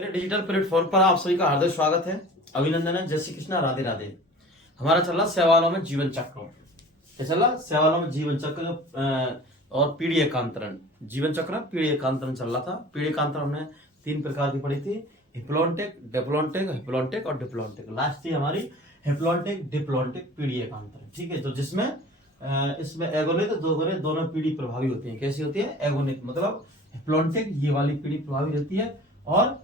मेरे digital platform पर आप सभी का हार्दिक स्वागत है। अभिनंदन है। जय श्री कृष्णा, राधे राधे। हमारा चल रहा सवालों में जीवन चक्र। क्या चल रहा? सवालों में जीवन चक्र और पीढ़ी एकांतरण। जीवन चक्र पीढ़ी एकांतरण चल रहा था। पीढ़ी एकांतरण हमने 3 प्रकार की पढ़ी थी: हिप्लोन्टिक, डिप्लोन्टिक, हिप्लोन्टिक और डिप्लोन्टिक। लास्ट थी हमारी हिप्लोन्टिक डिप्लोन्टिक पीढ़ी एकांतरण। ठीक है, तो जिसमें इसमें एगोनित दोगुनित दोनों पीढ़ी प्रभावी होती है। कैसी होती है? एगोनित मतलब हिप्लोन्टिक ये वाली पीढ़ी प्रभावी रहती है और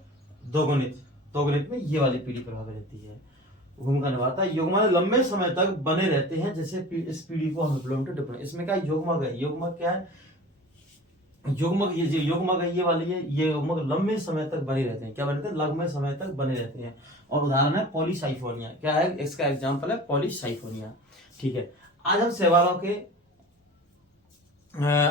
दोगुनित में ये वाली पीढ़ी प्रभावी रहती है, भूमिका निभाता है। युग्मक लंबे समय तक बने रहते हैं, जैसे इस पीढ़ी को हम हिप्लोन्टिक डिप्लोन्टिक। इसमें क्या युग्मक है? युग्मक क्या है? युग्मक ये जो युग्मक है ये वाली है, ये युग्मक लंबे समय तक बने रहते हैं। क्या बने रहते हैं? लंबे समय तक बने रहते हैं। और उदाहरण है पॉलीसाइफोनिया। क्या है इसका एग्जाम्पल? है पॉलीसाइफोनिया। ठीक है, आज हम शैवालों के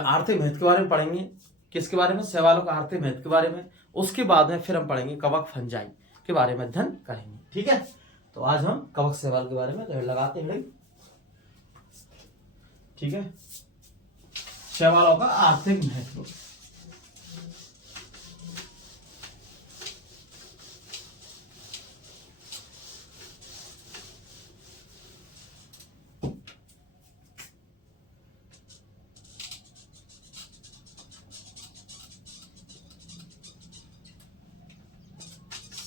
आर्थिक महत्व के बारे में पढ़ेंगे। किसके बारे में? शैवालों का आर्थिक महत्व के बारे में। उसके बाद में फिर हम पढ़ेंगे कवक फंजाई के बारे में अध्ययन करेंगे। ठीक है, तो आज हम कवक शैवाल के बारे में लगाते हैं। ठीक है, शैवालों का आर्थिक महत्व।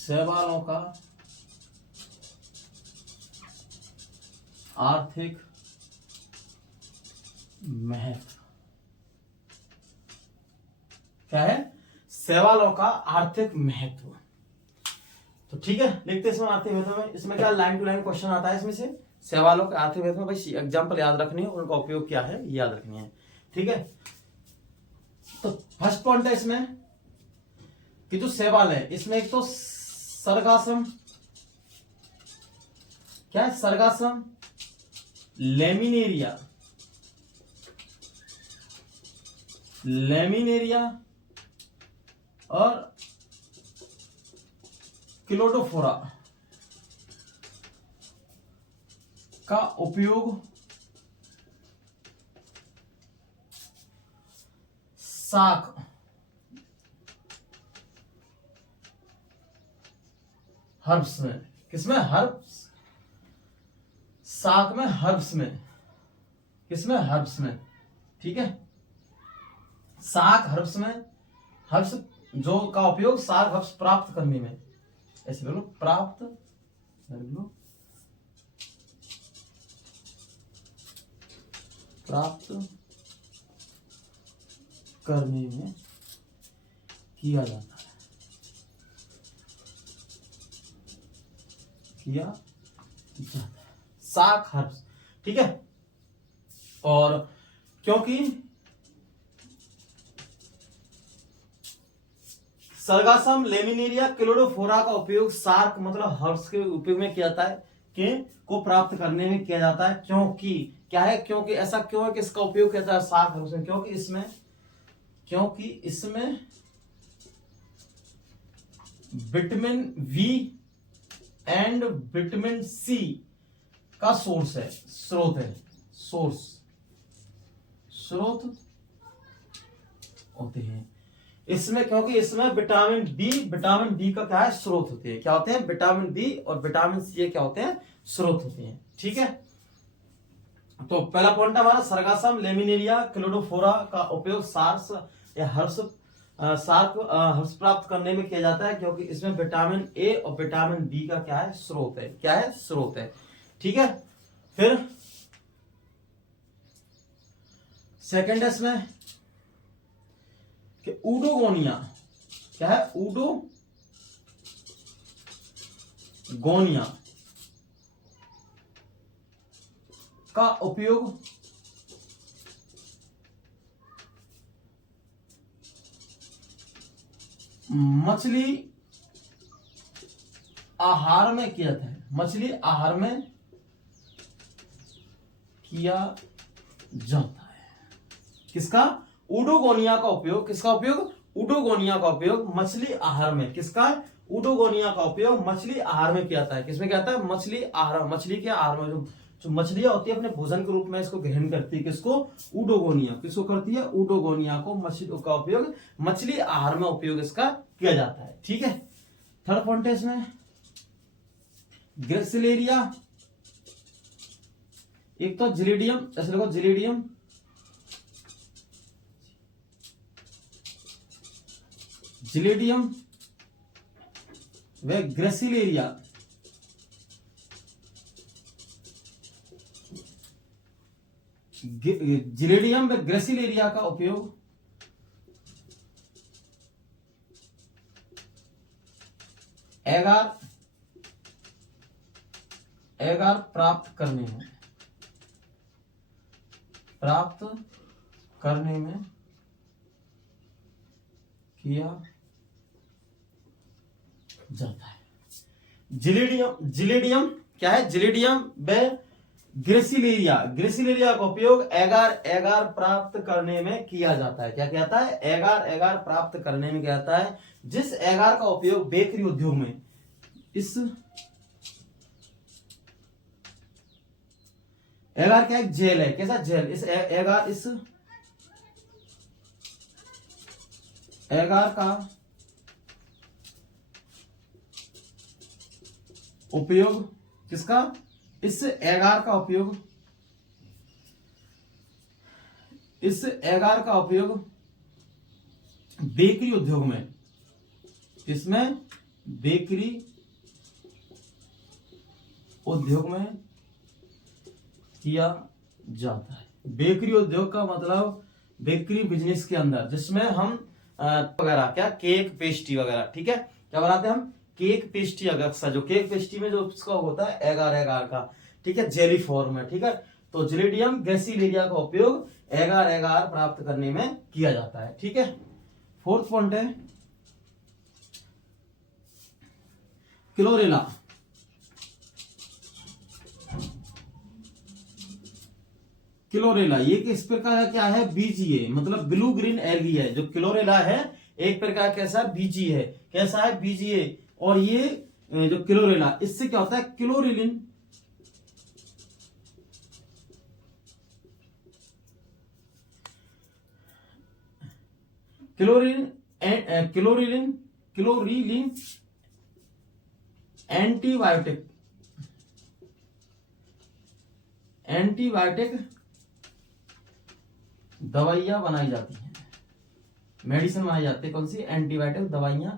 शैवालों का आर्थिक महत्व क्या है? शैवालों का आर्थिक महत्व। तो ठीक है, लिखते इसमें आर्थिक महत्व में। इसमें क्या लाइन टू लाइन क्वेश्चन आता है इसमें से। शैवालों के आर्थिक महत्व में भाई एग्जाम्पल याद रखनी है, उनका उपयोग क्या है याद रखनी है। ठीक है, तो फर्स्ट पॉइंट है इसमें कि जो शैवाल है इसमें एक तो सर्गासम, क्या है? सर्गासम, लेमिनेरिया, लेमिनेरिया और क्लोडोफोरा का उपयोग साक, हर्ब्स में। किसमें? हर्ब्स। साक में, हर्ब्स में। किसमें? हर्ब्स में। ठीक है, साक हर्ब्स में। हर्ब्स जो का उपयोग साक हर्ब्स प्राप्त करने में, ऐसे बोलो प्राप्त करने में किया जाता है, किया जाता है साक हर्ब्स। ठीक है, और क्योंकि सर्गासम, लेमिनेरिया, क्लोडोफोरा का उपयोग सार्क मतलब हर्ब्स के उपयोग में किया जाता है, के को प्राप्त करने में किया जाता है। क्योंकि क्या है? क्योंकि ऐसा क्यों है कि इसका उपयोग किया जाता है सार्क हर्ब्स में? क्योंकि इसमें vitamin V and vitamin C का सोर्स है, स्रोत है, स्रोत होते हैं इसमें। क्योंकि इसमें विटामिन बी का क्या है? स्रोत होते हैं। क्या होते हैं? विटामिन बी और विटामिन सी क्या होते हैं? स्रोत होते हैं। ठीक है, तो पहला पॉइंट हमारा सर्गासम, लेमिनेरिया, क्लोडोफोरा का उपयोग सार्स या हर्ष प्राप्त करने में किया जाता है, क्योंकि इसमें विटामिन ए और विटामिन बी का क्या है? स्रोत है। क्या है? स्रोत है। ठीक है, फिर सेकेंड है इसमें कि ऊडोगोनिया। क्या है? ऊडोगोनिया का उपयोग मछली आहार में किया जाता है। मछली आहार में किया जाता है। किसका? ऊडोगोनिया का उपयोग। किसका उपयोग? ऊडोगोनिया का उपयोग मछली आहार में। किसका? ऊडोगोनिया का उपयोग मछली आहार में किया जाता है। किसमें क्या आता है? मछली आहार, मछली के आहार में जो मछलियां होती है अपने भोजन के रूप में इसको ग्रहण करती है। किसको? ऊडोगोनिया। किसको करती है? ऊडोगोनिया को मछली का उपयोग मछली आहार में उपयोग इसका किया जाता है। ठीक है, थर्ड पॉइंट है इसमें ग्रेसिलेरिया, एक तो जिलीडियम, ऐसे देखो जिलीडियम, जिलीडियम व ग्रेसिलेरिया, जिलीडियम व ग्रेसिलेरिया का उपयोग एगार प्राप्त करने में किया जाता है। जिलीडियम क्या है? जिलीडियम व ग्रेसिलेरिया का उपयोग एगार प्राप्त करने में किया जाता है। क्या कहता है? एगार प्राप्त करने में क्या जाता है? जिस एगार का उपयोग बेकरी उद्योग में, इस एगार क्या एक जेल है, कैसा जेल, इस एगार का उपयोग, किसका? इस एगार का उपयोग, इस एगार का उपयोग बेकरी उद्योग में, इसमें बेकरी उद्योग में किया जाता है। बेकरी उद्योग का मतलब बेकरी बिजनेस के अंदर, जिसमें हम वगैरह क्या केक पेस्ट्री वगैरह, ठीक है, क्या बनाते हैं हम? Cake pastry. अक्सर जो केक पेस्ट्री में जो उसका होता है एगार का, ठीक है, जेली फॉर्म में, ठीक है। तो जिलीडियम ग्रेसिलेरिया का उपयोग एगार प्राप्त करने में किया जाता है, ठीक है। फोर्थ पॉइंट है क्लोरेला। क्लोरेला ये किस प्रकार का क्या है? बीजीए, मतलब ब्लू ग्रीन एल्गी है। जो क्लोरेला है एक प्रकार कैसा बीजी है, कैसा है? बीजीए। और ये जो क्लोरेला, इससे क्या होता है? क्लोरिलिन, क्लोरिलिन एंटीबायोटिक दवाइयां बनाई जाती हैं, मेडिसिन बनाई जाती है। कौन सी? एंटीबायोटिक दवाइयां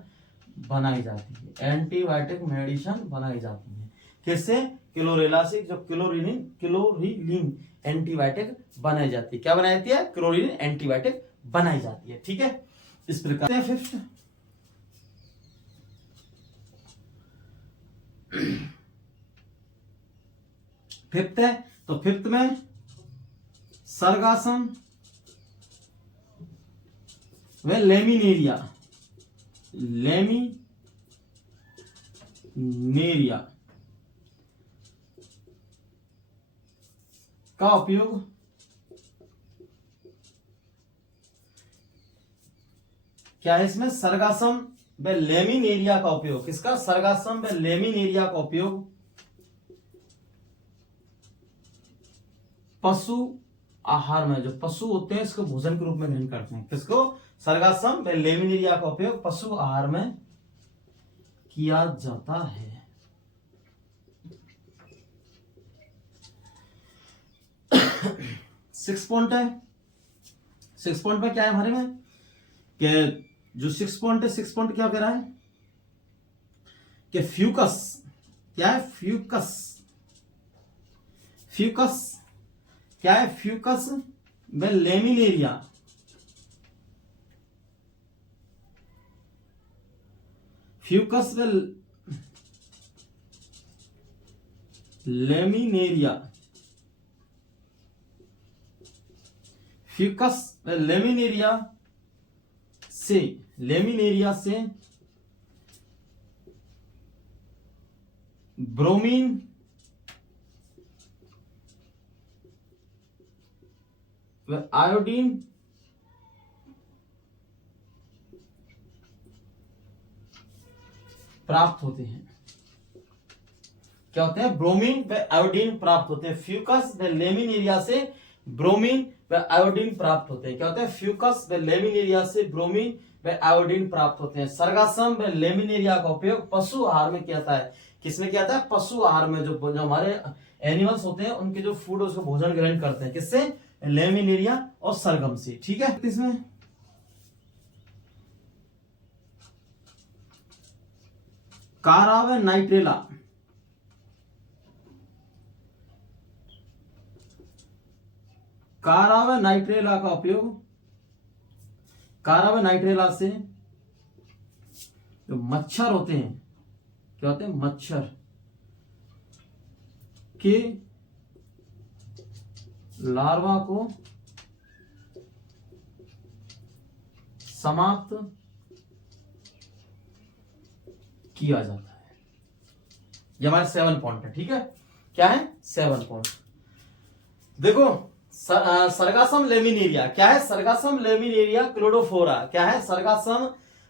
बनाई जाती है, एंटीबायोटिक मेडिसिन बनाई जाती है। किससे? क्लोरेला से। जो क्लोरिलिन एंटीबायोटिक बनाई जाती है। क्या बनाई जाती है? क्लोरिलिन एंटीबायोटिक बनाई जाती है, ठीक है। इस प्रकार फिफ्थ है, तो फिफ्थ में सरगासम व लेमिनेरिया का उपयोग क्या है इसमें? सरगासम व लेमिनेरिया का उपयोग, किसका? सरगासम व लेमिनेरिया का उपयोग पशु आहार में, जो पशु होते हैं इसको भोजन के रूप में ग्रहण करते हैं। किसको? सरगासम व लेमिनेरिया का उपयोग पशु आहार में किया जाता है। सिक्स पॉइंट है, सिक्स पॉइंट में क्या है हमारे में कि जो सिक्स पॉइंट है, सिक्स पॉइंट क्या कह रहा है कि फ्यूकस, क्या है? फ्यूकस क्या है? फ्यूकस व लेमिनेरिया, फ्यूकस व लेमिनेरिया, फ्यूकस व लेमिनेरिया से ब्रोमीन व आयोडीन प्राप्त होते हैं। क्या होते हैं? ब्रोमीन व आयोडीन प्राप्त होते हैं। फ्यूकस व लेमिनेरिया से ब्रोमीन व आयोडीन प्राप्त होते हैं। क्या होता है? फ्यूकस व लेमिनेरिया से ब्रोमीन व आयोडीन प्राप्त होते हैं। सर्गासम व लेमिनेरिया का उपयोग पशु आहार में किया जाता है। किसमें किया जाता है? पशु आहार में। जो हमारे एनिमल्स होते हैं उनके जो फूड उसको भोजन ग्रहण करते हैं, किससे? लेमिनेरिया और सरगम से। ठीक है, इसमें कारा व नाइट्रेला, कारा व नाइट्रेला का उपयोग, कारा व नाइट्रेला से जो मच्छर होते हैं, क्या होते हैं? मच्छर के लार्वा को समाप्त किया जाता है। ये हमारे 7 पॉइंट है। ठीक है, क्या है? 7 पॉइंट। देखो, सर्गासम लेमिनेरिया क्या है? सर्गासम लेमिनेरिया क्लोडोफोरा क्या है? सर्गासम।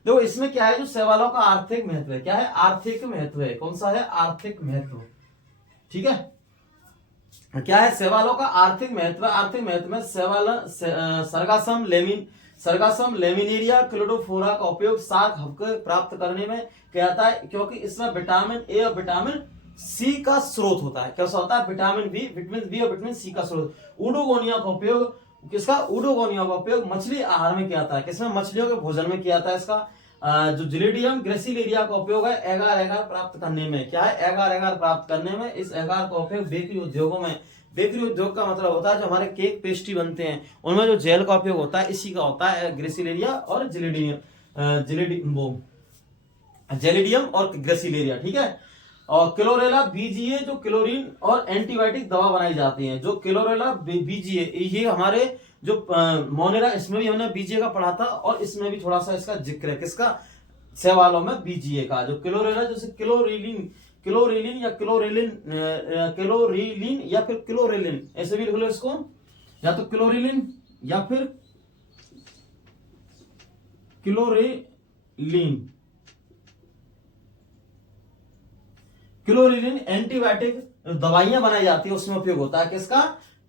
देखो इसमें क्या है? जो शैवालों का आर्थिक महत्व है, क्या है? आर्थिक महत्व है। कौन सा है? आर्थिक महत्व। ठीक है, क्या है? शैवालों का आर्थिक महत्व। आर्थिक महत्व में सर्गासम लेमिनेरिया क्लोडोफोरा का उपयोग शाक हब्बे प्राप्त करने में किया जाता है, क्योंकि इसमें विटामिन ए और विटामिन सी का स्रोत होता है। कैसा होता है? विटामिन बी और विटामिन सी का स्रोत। उडोगोनिया का उपयोग, किसका? उडोगोनिया का उपयोग मछली आहार में किया जाता है। किसमें? मछलियों के भोजन में किया जाता है। इसका जो जिलिडियम ग्रेसिलेरिया का उपयोग है एगार एगार प्राप्त करने में। क्या है? एगार एगार प्राप्त करने में। इस एगार का उपयोग बेकरी उद्योगों में, बेकरी उद्योग का मतलब होता है जो हमारे केक पेस्ट्री बनते हैं उनमें जो जेल का उपयोग होता है, इसी का होता है ग्रेसिलेरिया और जेलिडियम और ग्रेसिलेरिया। ठीक है, और क्लोरेला बीजीए जो क्लोरीन और एंटीबायोटिक दवा बनाई जाती है। जो क्लोरेला बीजीए, ये हमारे जो मोनेरा, इसमें भी हमने बीजीए का पढ़ा था और इसमें भी थोड़ा सा इसका जिक्र है। किसका? शैवालों में बीजीए का। जो क्लोरेला जैसे क्लोरीलिन या फिर क्लोरेलिन, ऐसे भी लिख लो इसको, या तो क्लोरीलिन या फिर क्लोरीलिन एंटीबायोटिक दवाइयां बनाई जाती है, उसमें उपयोग होता है। किसका?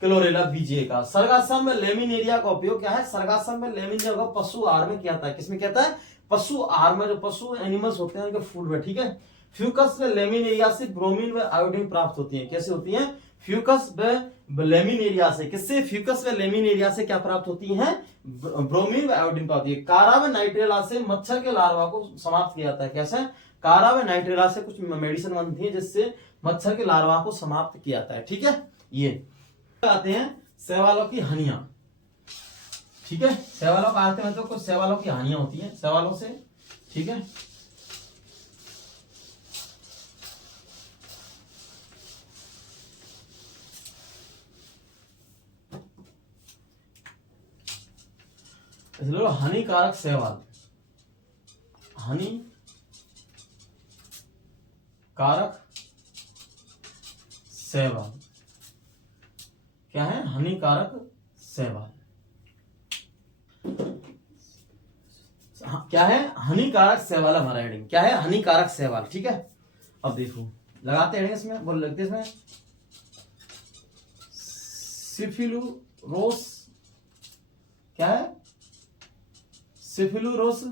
क्लोरेला बीजीए का। सर्गासम में लेमिनेरिया का उपयोग क्या है? सर्गासम में लेमिनेरिया का पशु आहार में किया जाता है। किसमें कहता है? पशु आहार में। जो पशु एनिमल्स होते हैं उनके फूड में। ठीक है, फ्यूकस में लेमिनेरिया से ब्रोमीन व आयोडीन प्राप्त होती है। कैसे होती है? फ्यूकस व लेमिनेरिया से। किससे? फ्यूकस व लेमिनेरिया से क्या प्राप्त होती है? ब्रोमीन व आयोडीन प्राप्त होती है। कारा व नाइट्रेला से मच्छर के लार्वा को समाप्त किया जाता है। कैसे? कारा व नाइट्रेला से कुछ मेडिसिन बनती है जिससे मच्छर के लार्वा को समाप्त किया जाता है। ठीक है, ये आते हैं शैवालों की हानियां। ठीक है, शैवालों का आते हैं तो कुछ शैवालों की हानियां होती हैं शैवालों से। ठीक है, हानिकारक शैवाल, हानिकारक शैवाल क्या है? हानिकारक शैवाल क्या है? हानिकारक शैवाल। हमारा हेडिंग क्या है? हानिकारक शैवाल। ठीक है, अब देखो लगाते हैं इसमें, बोल लगते इसमें सिफिलुरोस। क्या है? सिफिलुरोस।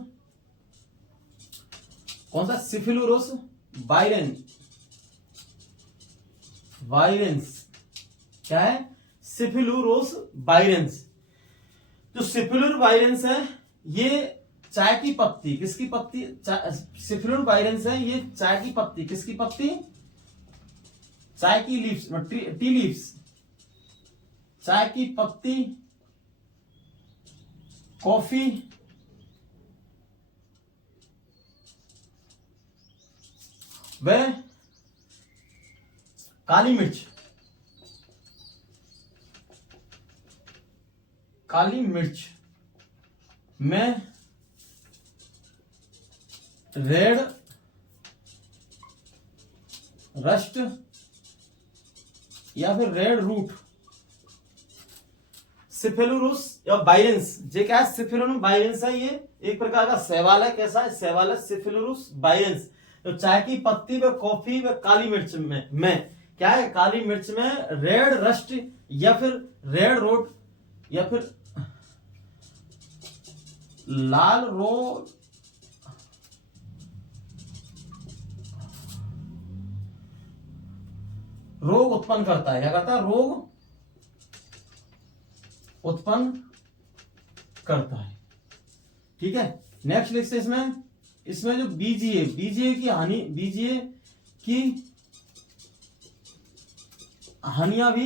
कौन सा? सिफिलुरोस वायरेंस। क्या है? सिफिलुरोस वायरेंस। जो सिफिलुर वायरेंस है ये चाय की पत्ती, किसकी पत्ती? सिफिलुर वायरेंस है ये चाय की पत्ती, किसकी पत्ती? चाय की लीव्स, टी लीव्स, चाय की पत्ती, कॉफी, व काली मिर्च, काली मिर्च में रेड रस्ट या फिर रेड रूट, सिफिलुरुस या वायरेंस। ये क्या है? सिफिलुरुस वायरेंस है, ये एक प्रकार का शैवाल है। कैसा है? शैवाल है सिफिलुरुस वायरेंस। तो चाय की पत्ती व कॉफी व काली मिर्च में क्या है? काली मिर्च में रेड रस्ट या फिर रेड रोट या फिर लाल रोग उत्पन्न करता है। क्या करता है? रोग उत्पन्न करता है। ठीक है, नेक्स्ट लिखते इसमें जो बीजीए की हानियां भी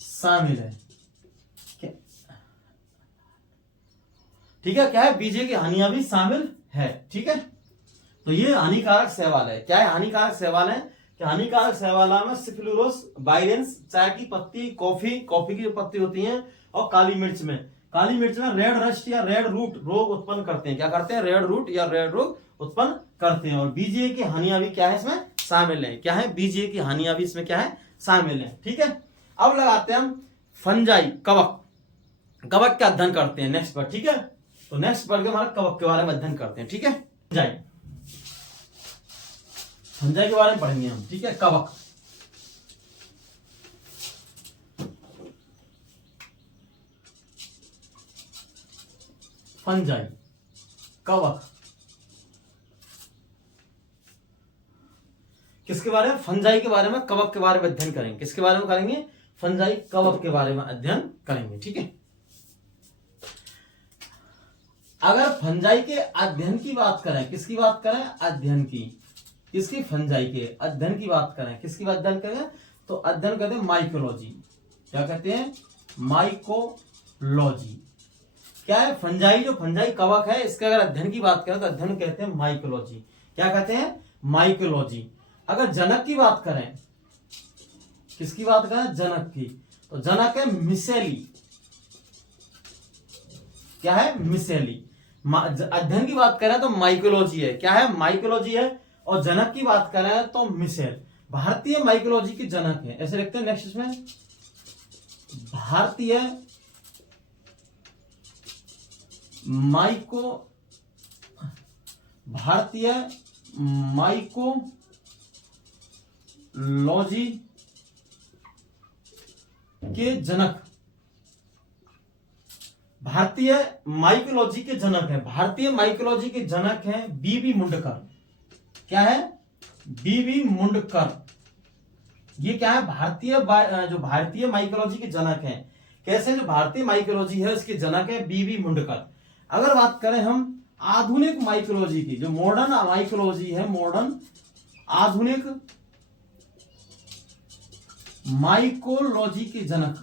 शामिल है। ठीक है, क्या है? बीजीए की हानियां भी शामिल है। ठीक है, तो ये हानिकारक शैवाल है। क्या है? हानिकारक शैवाल है। कि हानिकारक शैवाला में सिक्लूरोस बाइरेंस, चाय की पत्ती, कॉफी की जो पत्ती होती है, और काली मिर्च में रेड रस्ट या रेड रूट रोग उत्पन्न करते हैं। क्या करते हैं? रेड रूट या रेड रोग उत्पन्न करते हैं। और बीजीए की हानियां भी क्या है? इसमें शामिल है। क्या है? बीजीए की हानियां भी इसमें क्या है? शामिल है। ठीक है, अब लगाते हैं हम फंजाई, कवक का अध्ययन करते हैं नेक्स्ट पर। ठीक है, तो नेक्स्ट पर हमारा कवक के बारे में अध्ययन करते हैं। ठीक है, फंजाई के बारे में पढ़ेंगे हम। ठीक है, कवक। फंजाई, कवक किसके बारे में? फंजाई के बारे में, कवक के बारे में अध्ययन करेंगे। किसके बारे में करेंगे? फंजाई, कवक के बारे में अध्ययन करेंगे। ठीक है, अगर फंजाई के अध्ययन की बात करें, किसकी बात करें? अध्ययन की। किसकी? फंजाई के अध्ययन की बात करें। किसकी बात अध्ययन करें? तो अध्ययन कहते हैं माइकोलॉजी। क्या कहते हैं? माइकोलॉजी। क्या है? फंजाई, जो फंजाई कवक है, इसके अगर अध्ययन की बात करें तो अध्ययन कहते हैं माइकोलॉजी। क्या कहते हैं? माइकोलॉजी। अगर जनक की बात करें, किसकी बात करें? जनक की, तो जनक है मिसेली। क्या है? मिसेली। अध्ययन की बात करें तो माइकोलॉजी है। क्या है? माइकोलॉजी है। और जनक की बात करें तो मिसेल, भारतीय माइकोलॉजी के जनक है। ऐसे लिखते हैं नेक्स्ट इसमें, भारतीय माइकोलॉजी के जनक, भारतीय माइकोलॉजी के जनक है। भारतीय माइकोलॉजी के जनक हैं बीबी मुंडकर। क्या है? बीबी मुंडकर। ये क्या है? भारतीय माइकोलॉजी के जनक हैं। कैसे? जो भारतीय माइकोलॉजी है उसके जनक है बीबी मुंडकर। अगर बात करें हम आधुनिक माइकोलॉजी की, जो मॉडर्न माइकोलॉजी है, मॉडर्न आधुनिक माइकोलॉजी के जनक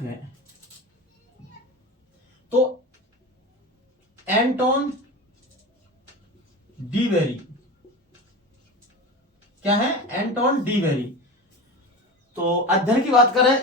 है, तो एंटोन डीवेरी। क्या है? एंटोन डीवेरी। तो अध्ययन की बात करें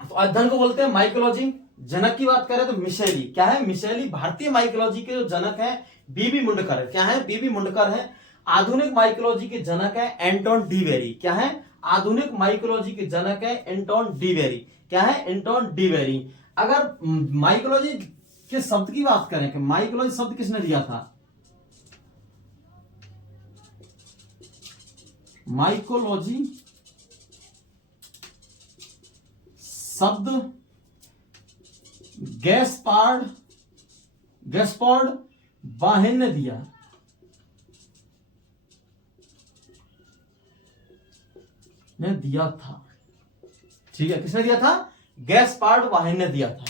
तो अध्ययन को बोलते हैं माइकोलॉजी। जनक की बात करें तो मिशेली। क्या है? मिशेली। भारतीय माइकोलॉजी के जो जनक है बीबी मुंडकर। क्या है? बीबी मुंडकर है। आधुनिक माइकोलॉजी के जनक है एंटोन डीवेरी। क्या है? आधुनिक माइकोलॉजी के जनक है एंटोन डीवेरी। क्या है? एंटोन डीवेरी। अगर माइकोलॉजी के शब्द की बात करें कि माइकोलॉजी शब्द किसने दिया था? माइकोलॉजी शब्द गैस्पार्ड बाहेन ने दिया। था। ठीक है, किसने दिया था? गैस्पार्ड बाहेन ने दिया था।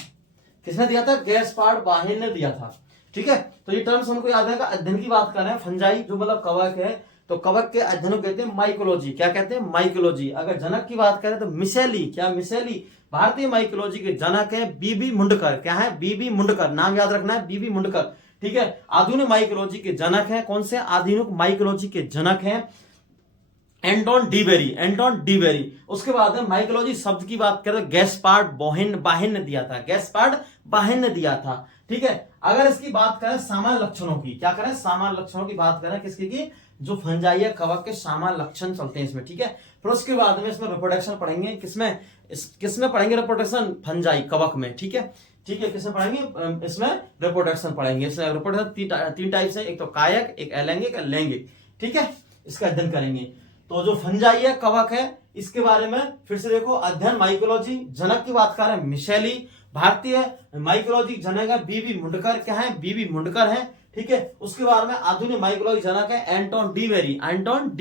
किसने दिया था? गैस्पार्ड बाहेन ने दिया था। ठीक है, तो ये टर्म्स हमको याद है। अध्ययन की बात कर रहे हैं, फंजाई जो मतलब कवक है, तो कवक के अध्ययन को कहते हैं माइकोलॉजी। क्या कहते हैं? माइकोलॉजी। अगर जनक की बात करें तो मिशेली। क्या? मिशेली। भारतीय माइकोलॉजी के जनक है बीबी मुंडकर। क्या है? बीबी मुंडकर। नाम याद रखना है, बीबी मुंडकर। ठीक है, आधुनिक माइकोलॉजी के जनक है। कौन से? आधुनिक माइकोलॉजी के जनक है एंटोन डीवेरी। एंटोन डीवेरी। उसके बाद में माइकोलॉजी शब्द की बात करें, गैस्पार्ड बाहेन ने दिया था। गैस्पार्ड बाहेन ने दिया था। ठीक है, अगर इसकी बात करें सामान्य लक्षणों की, क्या करें? सामान्य लक्षणों की बात करें, किसकी की? जो फंजाई है कवक के सामान्य लक्षण चलते हैं इसमें। ठीक है, फिर उसके बाद में इसमें रिप्रोडक्शन पढ़ेंगे। किसमें पढ़ेंगे रिप्रोडक्शन? फंजाई, कवक में। ठीक है, किसमें पढ़ेंगे? इसमें रिप्रोडक्शन पढ़ेंगे। इसमें रिप्रोडक्शन तीन टाइप से, एक तो कायक, एक अलैंगिक, एक लैंगिक। ठीक है, इसका अध्ययन करेंगे। तो जो फंजाई है, कवक है, इसके बारे में फिर से देखो, अध्ययन माइकोलॉजी, जनक की बात कर रहे हैं मिशेली, भारतीय माइकोलॉजी जनक है बीबी मुंडकर, क्या है बीबी मुंडकर है, ठीक है। उसके बाद में आधुनिक माइकोलॉजी जनक है एंटोन डी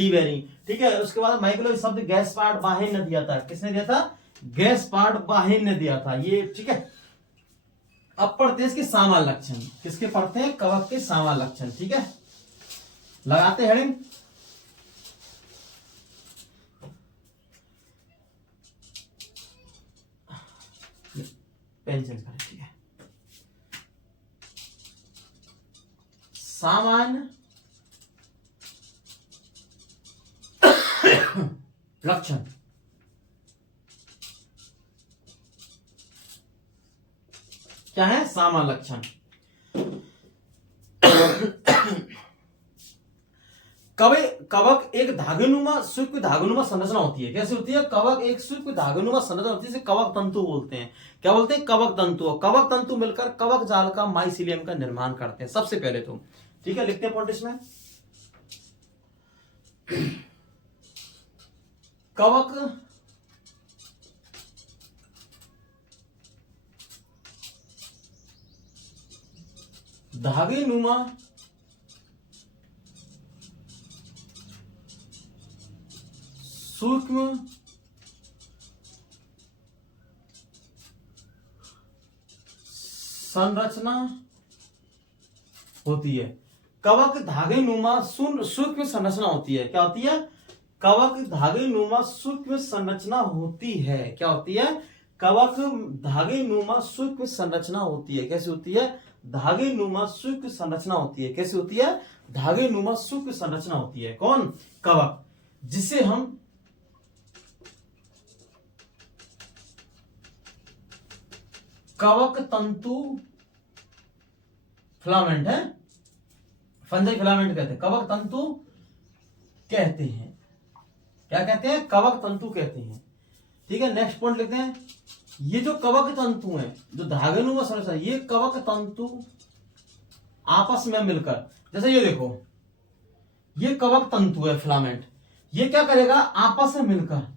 वेरी, ठीक है। उसके बाद माइकोलॉजी शब्द गैस्पार्ड बाहेन ने दिया था, किसने दिया था, गैस्पार्ड बाहेन ने दिया था ये, ठीक है। अब पढ़ते हैं इसके सामान्य लक्षण, किसके पढ़ते हैं, कवक के सामान्य लक्षण, ठीक है। लगाते हेडिंग, पेन चेंज करें, ठीक है। सामान्य लक्षण, क्या है, सामान्य लक्षण। कवक एक धागेनुमा सूक्ष्म धागेनुमा संरचना होती है, कैसे होती है, कवक एक सूक्ष्म धागेनुमा संरचना होती है, जिसे कवक तंतु बोलते हैं, क्या बोलते हैं, कवक तंतु। कवक तंतु मिलकर कवक जाल का माइसीलियम का निर्माण करते हैं सबसे पहले तो, ठीक है। लिखते हैं पॉइंट इसमें, कवक धागेनुमा सूक्ष्म संरचना होती है, कवक धागेनुमा सूक्ष्म संरचना होती है, क्या होती है, कवक धागेनुमा सूक्ष्म संरचना होती है, क्या होती है, कवक धागेनुमा सूक्ष्म संरचना होती है, कैसे होती है, धागेनुमा सूक्ष्म संरचना होती है, कैसे होती है, धागेनुमा सूक्ष्म संरचना होती है, कौन, कवक, जिसे हम कवक तंतु फिलामेंट है, फंजाई फिलामेंट कहते हैं, कवक तंतु कहते हैं, क्या कहते हैं, कवक तंतु कहते हैं, ठीक है। नेक्स्ट पॉइंट लिखते हैं, ये जो कवक तंतु हैं, जो धागेनुमा संरचना, ये कवक तंतु आपस में मिलकर, जैसे ये देखो, ये कवक तंतु है फिलामेंट, ये क्या करेगा, आपस में मिलकर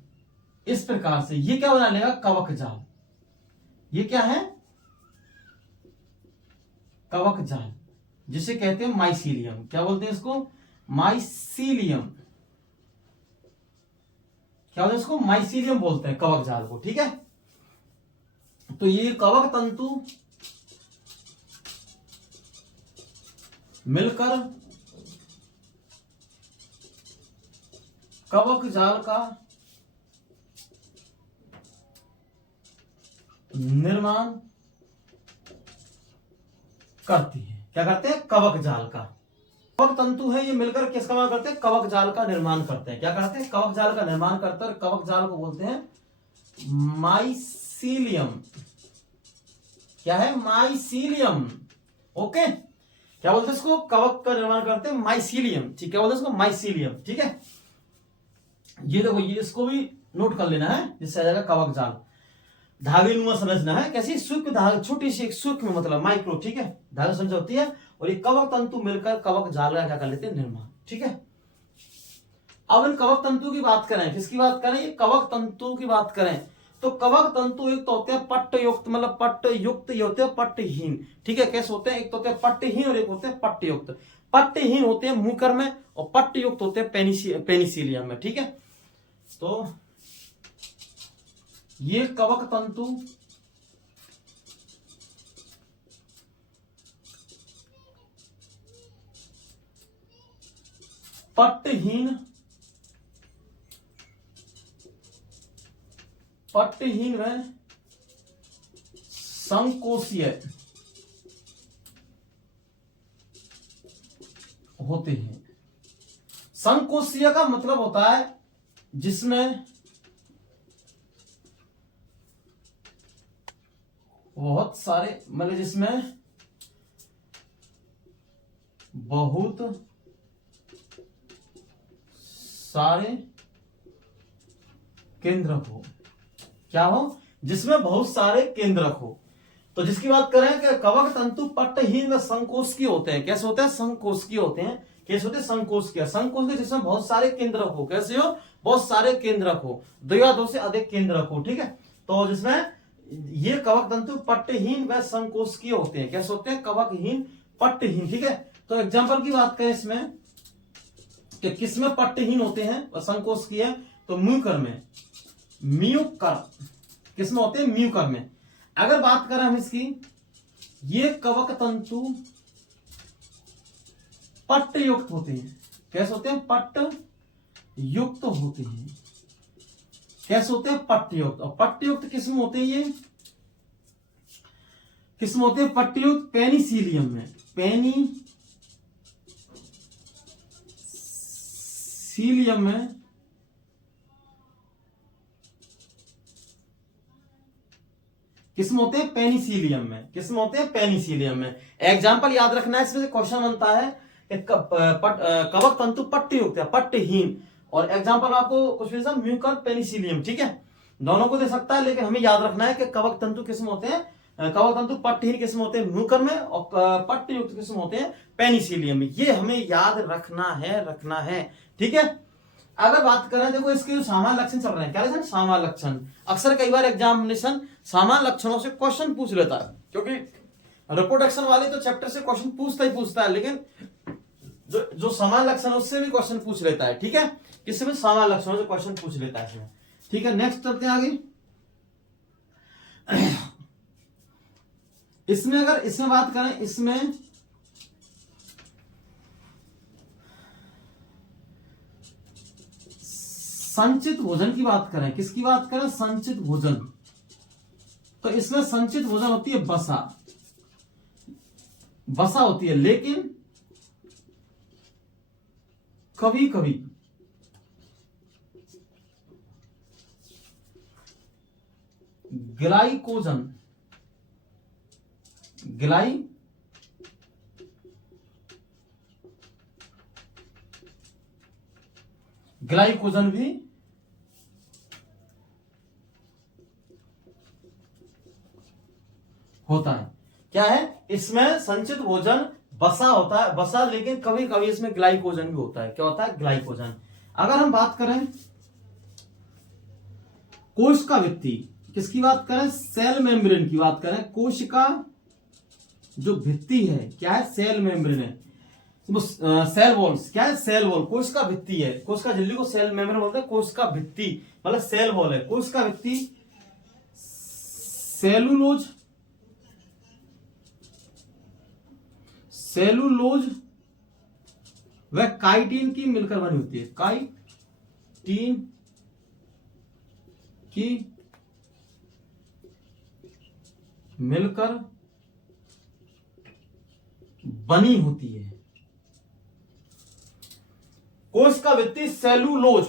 इस प्रकार से ये क्या बना लेगा, कवक जाल, ये क्या है, कवक जाल, जिसे कहते हैं माइसीलियम, क्या बोलते हैं इसको, माइसीलियम, क्या बोलते हैं इसको, माइसीलियम बोलते हैं कवक जाल को, ठीक है। तो ये कवक तंतु मिलकर कवक जाल का निर्माण करती है, क्या करते हैं, कवक जाल का, कवक तंतु है ये मिलकर किसका निर्माण करते हैं, कवक जाल का निर्माण करते हैं, क्या करते हैं, कवक जाल का निर्माण करते हैं, और कवक जाल को बोलते हैं माइसीलियम, क्या है, माइसीलियम, ओके। क्या बोलते हैं इसको, कवक का निर्माण करते हैं माइसीलियम, ठीक है, क्या बोलते हैं इसको, माइसीलियम, ठीक है। ये देखो, ये इसको भी नोट कर लेना है, जिससे आ जाएगा कवक जाल, धागेनुमा संरचना है, कैसी, सूक्ष्म धागे, छोटी सी सूक्ष्म मतलब माइक्रो, ठीक है, धागे संरचना होती है, और ये कवक तंतु मिलकर कवक जाल का क्या कर लेते हैं, निर्माण, ठीक है। अब इन कवक तंतु की बात करें, किसकी बात करें, ये कवक तंतु की बात करें, तो कवक तंतु एक तो होते हैं पट्टयुक्त, मतलब पट्टयुक्त, ये होते हैं पट्टहीन, ठीक है। कैसे होते हैं, एक तो होते हैं पट्टहीन और एक होते हैं पट्टयुक्त। पट्टहीन होते हैं मुकर में और पट्टयुक्त होते हैं पेनिसिलियम में, ठीक है। तो ये कवक तंतु पट्टहीन व संकोचीय होते हैं। संकोचीय का मतलब होता है जिसमें बहुत सारे, मतलब जिसमें बहुत सारे केंद्रक हो, क्या हो, जिसमें बहुत सारे केंद्रक हो। तो जिसकी बात करें कि कवक तंतु पट्टहीन व संकोचकीय होते हैं, कैसे होते हैं, संकोचकीय होते हैं, कैसे होते हैं संकोष्ठीय। संकोष्ठीय जिसमें बहुत सारे केंद्रक हो, कैसे हो, बहुत सारे केंद्रक हो, दो या दो से अधिक केंद्रक हो, ठीक है। तो जिसमें ये कवक तंतु पट्टहीन व संकोष्ठीय होते हैं, कैसे होते हैं, कवकहीन पट्टहीन, ठीक है। तो एग्जांपल की बात करें इसमें कि किसमें पट्टहीन होते हैं और संकोष्ठीय, तो म्यूकर में, म्यूकर किसमें होते हैं, म्यूकर में। अगर बात करें हम इसकी, ये कवक तंतु पट्ट युक्त होते हैं, कैसे होते हैं, पट्ट युक्त होते हैं, कैसे होते हैं, पट्ट युक्त। और पट्ट युक्त किसमें होते हैं, ये किसमें होते हैं, पट्ट युक्त पेनिसिलियम में, पेनिसिलियम में, किसमें होते हैं, पेनिसिलियम में, किसमें होते हैं, पेनिसिलियम में। एग्जाम्पल याद रखना है, इसमें से क्वेश्चन बनता है कवक तंतु पट्टयुक्त है, पट्टहीन, और एग्जाम्पल आपको कुछ भी म्यूकर पेनिसिलियम, ठीक है, दोनों को दे सकता है, लेकिन हमें याद रखना है कि कवक तंतु किसमें होते हैं, कवक तंतु पट्टहीन किसमें होते हैं, म्यूकर में, और पट्टयुक्त किसमें होते हैं, पेनिसिलियम में। ये हमें याद रखना है, ठीक है। अगर बात करें, देखो इसके जो सामान्य लक्षण चल रहे हैं, क्या लक्षण, सामान्य लक्षण। अक्सर कई बार एग्जामिनेशन सामान्य लक्षणों से क्वेश्चन पूछ लेता है, क्योंकि रिप्रोडक्शन वाले तो चैप्टर से क्वेश्चन पूछता है, लेकिन जो सामान्य लक्षण है उससे भी क्वेश्चन पूछ लेता है, ठीक है, किसी भी सामान्य लक्षणों से क्वेश्चन पूछ लेता है इसमें, ठीक है। नेक्स्ट चलते हैं आगे। इसमें अगर इसमें बात करें, इसमें संचित भोजन की बात करें, किसकी बात करें, संचित भोजन, तो इसमें संचित भोजन होती है बसा, बसा होती है, लेकिन कभी कभी ग्लाइकोजन, ग्लाइकोजन भी होता है। क्या है, इसमें संचित भोजन बसा होता है, बसा, लेकिन कभी कभी इसमें ग्लाइकोजन भी होता है। क्या होता है, ग्लाइकोजन। अगर हम बात करें कोशिका भित्ति, किसकी बात करें, सेल मेम्ब्रेन की बात करें, कोशिका जो भित्ति है, क्या है, सेल मेम्ब्रेन है, सेल वॉल्स, क्या है, सेल वॉल, कोशिका भित्ति है, कोशिका झिल्ली को सेल मेम्ब्रेन बोलते हैं, कोशिका भित्ति मतलब सेल वॉल है, कोशिका भित्ति सेलुलोज, सेलुलोज व काइटिन की मिलकर बनी होती है, काइटिन की मिलकर बनी होती है। कोशिका भित्ति सेलुलोज,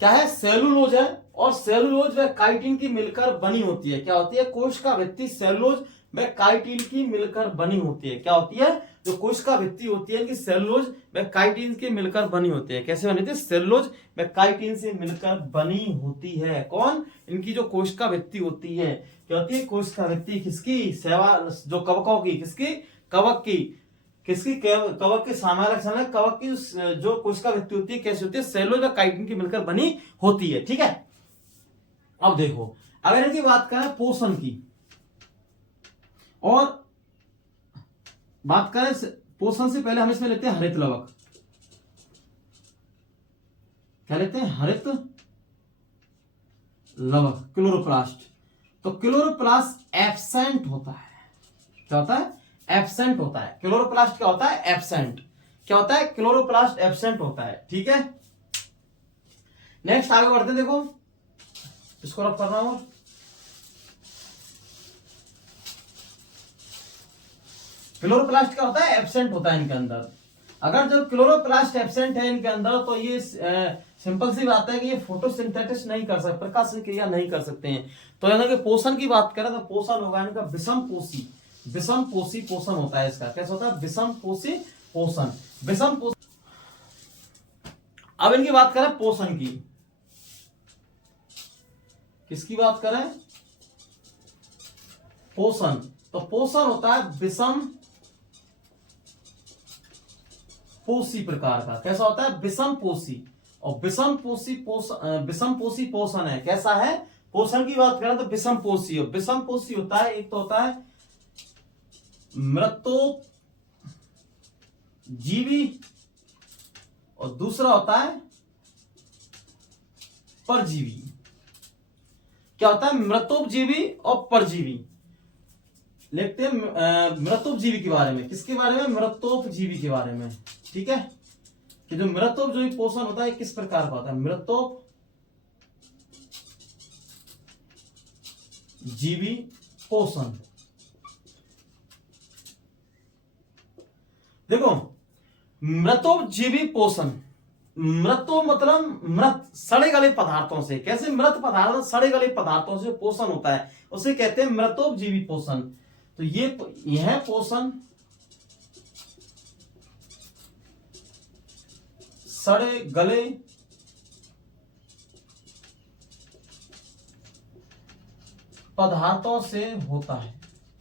क्या है, सेलुलोज है, और सेलुलोज व काइटिन की मिलकर बनी होती है। क्या होती है, कोशिका भित्ति सेलुलोज व काइटिन की मिलकर बनी होती है। क्या होती है, जो कोशिका भित्ति होती है, इनकी सेलुलोज व काइटिन की मिलकर बनी होती है। कैसे बनी होती है, सेलुलोज व काइटिन से मिलकर बनी होती है। कौन, इनकी जो कोशिका भित्ति होती है, क्या होती है, कोशिका भित्ति किसकी, सेवा जो कवकों की, किसकी, कवक की, किसकी, कवक के सामान्य लक्षण है, कवक की जो कोशिका भित्ति होती है कैसी होती है, सेलुलोज व काइटिन की मिलकर बनी होती है, ठीक है। अब देखो, अगर इनकी बात करें पोषण की, और बात करें पोषण से पहले हम इसमें लेते हैं हरित लवक, क्या लेते हैं, हरित लवक, क्लोरोप्लास्ट। तो क्लोरोप्लास्ट एब्सेंट होता है, क्या होता है, एब्सेंट होता है। क्लोरोप्लास्ट क्या होता है, एब्सेंट, क्या होता है, क्लोरोप्लास्ट एब्सेंट होता है, ठीक है। नेक्स्ट आगे बढ़ते हैं, देखो इसको रब कर रहा हूं, क्लोरोप्लास्ट क्या होता है, एब्सेंट होता है इनके अंदर। अगर जब क्लोरोप्लास्ट एब्सेंट है इनके अंदर, तो ये सिंपल सी बात है कि ये फोटोसिंथेसिस नहीं कर सकते, प्रकाश क्रिया नहीं कर सकते हैं। तो यानी कि पोषण की बात करें तो पोषण होगा इनका विषम पोषी, विषम पोषी पोषण होता है इसका। कैसा होता है, विषम पोषी पोषण, विषम पोषण। अब इनकी बात करें पोषण की, किसकी बात करें, पोषण। तो पोषण होता है विषम पोषी प्रकार का। कैसा होता है? विषम पोषी। और विषम पोषी पोषण है। कैसा है? पोषण की बात करें तो विषम पोषी। विषम पोषी होता है, एक तो होता है मृतोपजीवी और दूसरा होता है परजीवी। क्या होता है? मृतोपजीवी और परजीवी। लिखते हैं मृतोपजीवी के बारे में। किसके बारे में? मृतोपजीवी के बारे में। ठीक है, कि जो मृतोपजीवी पोषण होता है किस प्रकार का होता है? मृतोपजीवी पोषण। देखो, मृतोपजीवी पोषण, मृतो मतलब मृत, सड़े गले पदार्थों से। कैसे? मृत पदार्थ, सड़े गले पदार्थों से पोषण होता है, उसे कहते हैं मृतोपजीवी पोषण। तो यह पोषण सड़े गले पदार्थों से होता है।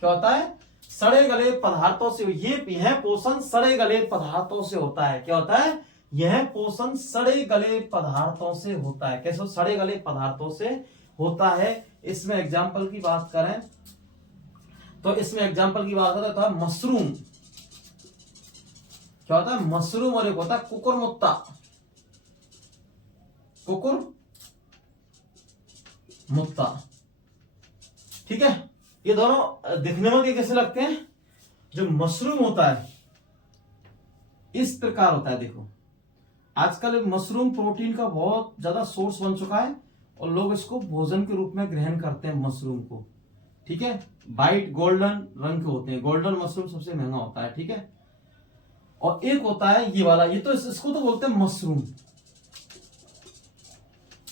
क्या होता है? सड़े गले पदार्थों से। यह पोषण सड़े गले पदार्थों से होता है। क्या होता है? यह पोषण सड़े गले पदार्थों से होता है। कैसे? सड़े गले पदार्थों से होता है। इसमें एग्जाम्पल की बात करें तो होता है मशरूम। क्या होता है? मशरूम। और एक होता है कुकुरमुत्ता। ठीक है, ये दोनों दिखने में कैसे लगते हैं? जो मशरूम होता है इस प्रकार होता है। देखो, आजकल मशरूम प्रोटीन का बहुत ज्यादा सोर्स बन चुका है और लोग इसको भोजन के रूप में ग्रहण करते हैं मशरूम को। ठीक है, वाइट गोल्डन रंग के होते हैं। गोल्डन मशरूम सबसे महंगा होता है। ठीक है, और एक होता है ये वाला, ये तो इसको तो बोलते हैं मशरूम।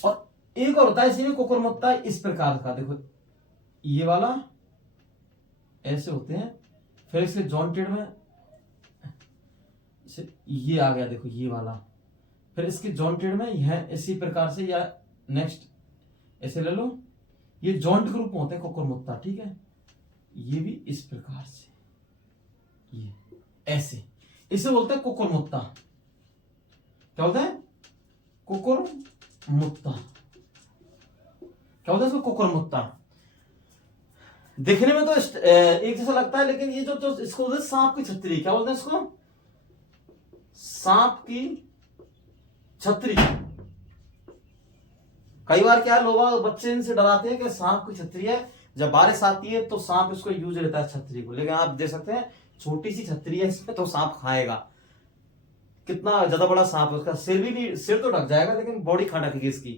और एक और होता है इसी में कुकुरमुत्ता, इस प्रकार का। देखो, ये वाला ऐसे होते हैं, फिर इसके जॉइंटेड में ये आ गया। देखो, ये वाला, फिर इसके जॉइंटेड में यह इसी प्रकार से, या नेक्स्ट ऐसे ले लो, ये जॉइंट ग्रुप होते हैं कुकुरमुत्ता। ठीक है, ये भी इस प्रकार से, ये ऐसे, इसे बोलते हैं कुकुरमुत्ता। क्या बोलते हैं? कुकुरमुत्ता। क्या बोलते हैं इसको? कुकुरमुत्ता। देखने में तो एक जैसा लगता है, लेकिन ये जो इसको बोलते हैं सांप की छतरी। क्या बोलते हैं इसको? सांप की छतरी। कई बार क्या है, लोग बच्चे इनसे डराते हैं कि सांप की छतरी है, जब बारिश आती है तो सांप इसको यूज लेता है छतरी को। लेकिन आप देख सकते हैं छोटी सी छतरी है, इसमें तो सांप खाएगा। कितना ज्यादा बड़ा सांप है, उसका सिर तो ढक जाएगा लेकिन बॉडी खा ढकेगी इसकी।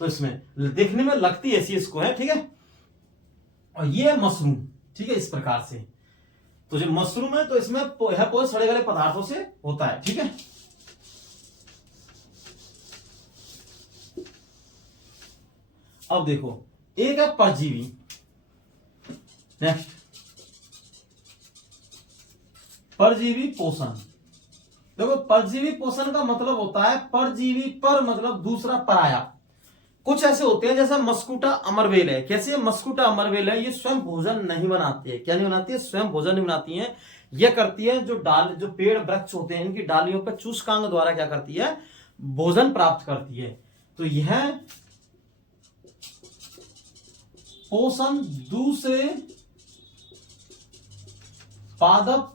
तो इसमें देखने में लगती ऐसी इसको है। ठीक है, और ये है मशरूम। ठीक है, इस प्रकार से। तो जो मशरूम है तो इसमें यह सड़े गले पदार्थों से होता है। ठीक है, अब देखो, एक है परजीवी। नेक्स्ट, परजीवी पोषण। देखो, परजीवी पोषण का मतलब होता है परजीवी, पर मतलब दूसरा पराया। कुछ ऐसे होते हैं जैसे मस्कुटा अमरवेल है। कैसे? मस्कुटा अमरवेल है, ये स्वयं भोजन नहीं बनाती है। क्या नहीं बनाती है? स्वयं भोजन नहीं बनाती है। यह करती है जो पेड़ वृक्ष होते हैं इनकी डालियों पर चूसकांग द्वारा क्या करती है? भोजन प्राप्त करती है। तो यह पोषण दूसरे पादप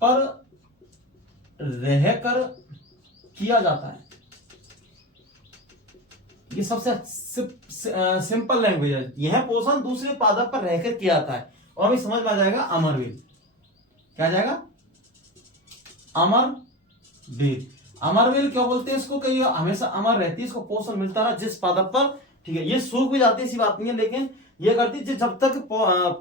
पर रहकर किया जाता है। ये सबसे सिंपल लैंग्वेज है। यह पोषण दूसरे पादप पर रहकर किया जाता है। और अभी समझ में आ जाएगा अमरवेल। क्या आ जाएगा? अमरवेल। अमरवेल क्यों बोलते हैं इसको? कि हमेशा अमर रहती है, इसको पोषण मिलता रहा जिस पादप पर। ठीक है, ये सूख भी जाती है, ऐसी बात नहीं है, लेकिन ये करती है जब तक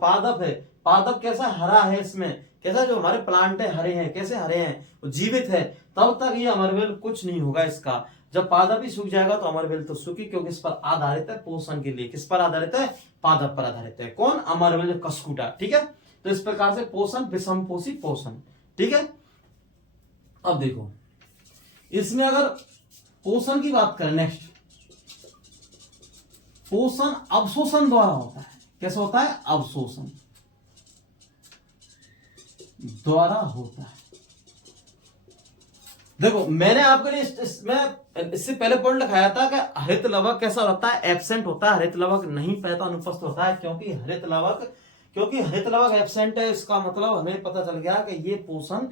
पादप है। पादप कैसा? हरा है। इसमें कैसा? जो हमारे प्लांट है हरे हैं। कैसे हरे हैं? वो जीवित है, तब तक ये अमरवेल कुछ नहीं होगा इसका। जब पादप ही सूख जाएगा तो अमरवेल तो सूखी, क्योंकि इस पर आधारित है पोषण के लिए। किस पर आधारित है? पादप पर आधारित है। कौन? अमरवेल कस्कुटा। ठीक है, तो इस प्रकार से पोषण विषमपोषी पोषण। ठीक है, अब देखो, इसमें अगर पोषण की बात करें, नेक्स्ट, पोषण अवशोषण द्वारा होता है। कैसे होता है? अवशोषण द्वारा होता है। देखो मैंने आपके लिए इसमें इससे पहले पॉइंट लिखाया था कि हरित लवक कैसा होता है, एब्सेंट होता है, हरित लवक नहीं पैदा अनुपस्थित होता है, क्योंकि हरित लवक एब्सेंट है। इसका मतलब हमें पता चल गया कि ये पोषण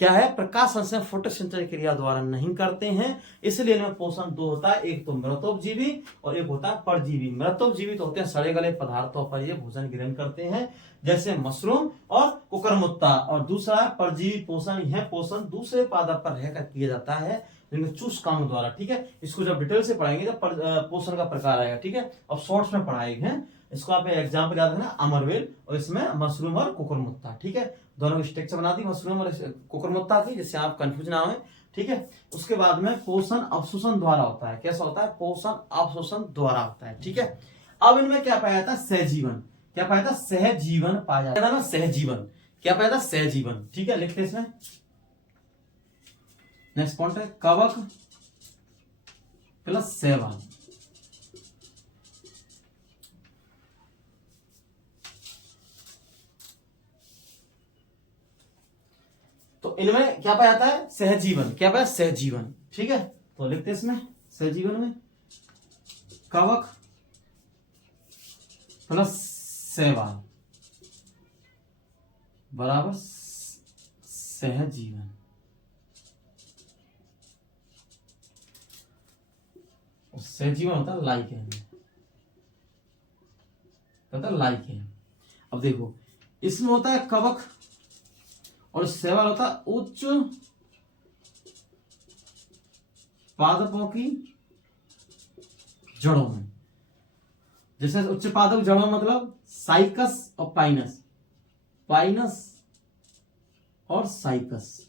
क्या है, प्रकाश संश्लेषण फोटोसिंथेसिस क्रिया द्वारा नहीं करते हैं, इसलिए इनमें पोषण दो होता है, एक तो मृतोपजीवी और एक होता है परजीवी। मृतोपजीवी तो होते हैं सड़े गले पदार्थों पर ये भोजन ग्रहण करते हैं, जैसे मशरूम और कुकुरमुत्ता, और दूसरा है परजीवी पोषण। यह पोषण दूसरे पादप पर रहकर किया जाता है, जिनमें चूसकांग द्वारा। ठीक है, इसको जब डिटेल से पढ़ाएंगे जब पोषण का प्रकार आएगा। ठीक है, अब शॉर्ट्स में पढ़ाएंगे इसको। आप एग्जाम्पल याद रखना, अमरवेल और इसमें मशरूम और कुकुरमुत्ता। ठीक है, दोनों की स्ट्रक्चर बना दी मशरूम और कुकुरमुत्ता की, जिससे आप कंफ्यूज ना हो। ठीक है, उसके बाद में पोषण अवशोषण द्वारा होता है। कैसा होता है, पोषण अवशोषण द्वारा होता है। ठीक है, अब इनमें क्या पाया जाता है, सहजीवन। क्या पाया था, सहजीवन पाया जाता है। सहजीवन क्या पाया था, सहजीवन। ठीक है, लिखते इसमें। नेक्स्ट पॉइंट है कवक प्लस शैवाल। तो इनमें क्या पाया जाता है, सहजीवन। क्या पाया, सहजीवन। ठीक है, तो लिखते इसमें सहजीवन में कवक प्लस शैवाल बराबर सहजीवन। सहजीवन होता है लाइकेन, होता है लाइकेन। अब देखो इसमें होता है कवक और शैवाल होता है उच्च पादपों की जड़ों में। जैसे उच्च पादप जड़ों मतलब साइकस और पाइनस, पाइनस और साइकस।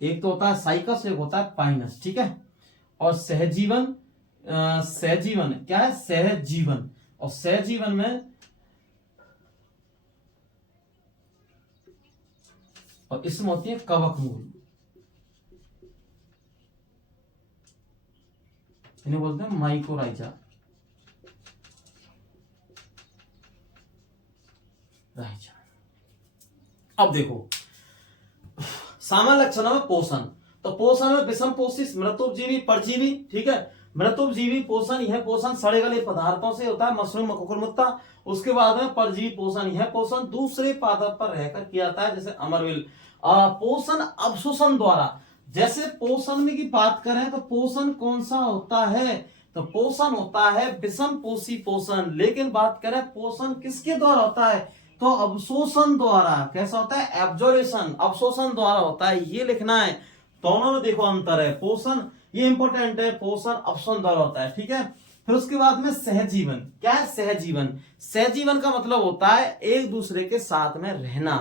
एक तो होता है साइकस, एक होता है पाइनस। ठीक है, और सहजीवन, सहजीवन क्या है, सहजीवन। और सहजीवन में और इसमें होती है कवक मूल, इन्हें बोलते हैं माइकोराइजा। अब देखो सामान्य लक्षणों में पोषण, तो पोषण में विषम पोषित, मृतोपजीवी, परजीवी। ठीक है, मृतोपजीवी पोषण, यह पोषण सड़े गले पदार्थों से होता है, मशरूम, कुकुरमुत्ता। उसके बाद में परजीवी पोषण, यह पोषण दूसरे पादप पर रहकर किया जाता है, जैसे अमरवेल। पोषण अवशोषण द्वारा, जैसे पोषण में की बात करें तो पोषण कौन सा होता है, तो पोषण होता है विषम पोषी पोषण। लेकिन बात करें पोषण किसके द्वारा होता है, तो अवशोषण द्वारा। कैसा होता है, एब्जॉर्प्शन, अवशोषण द्वारा होता है, ये लिखना है। दोनों में देखो अंतर है, पोषण ये इंपॉर्टेंट है, पोषण अवशोषण द्वारा होता है। ठीक है, फिर उसके बाद में सहजीवन। क्या है, सहजीवन। सहजीवन का मतलब होता है एक दूसरे के साथ में रहना।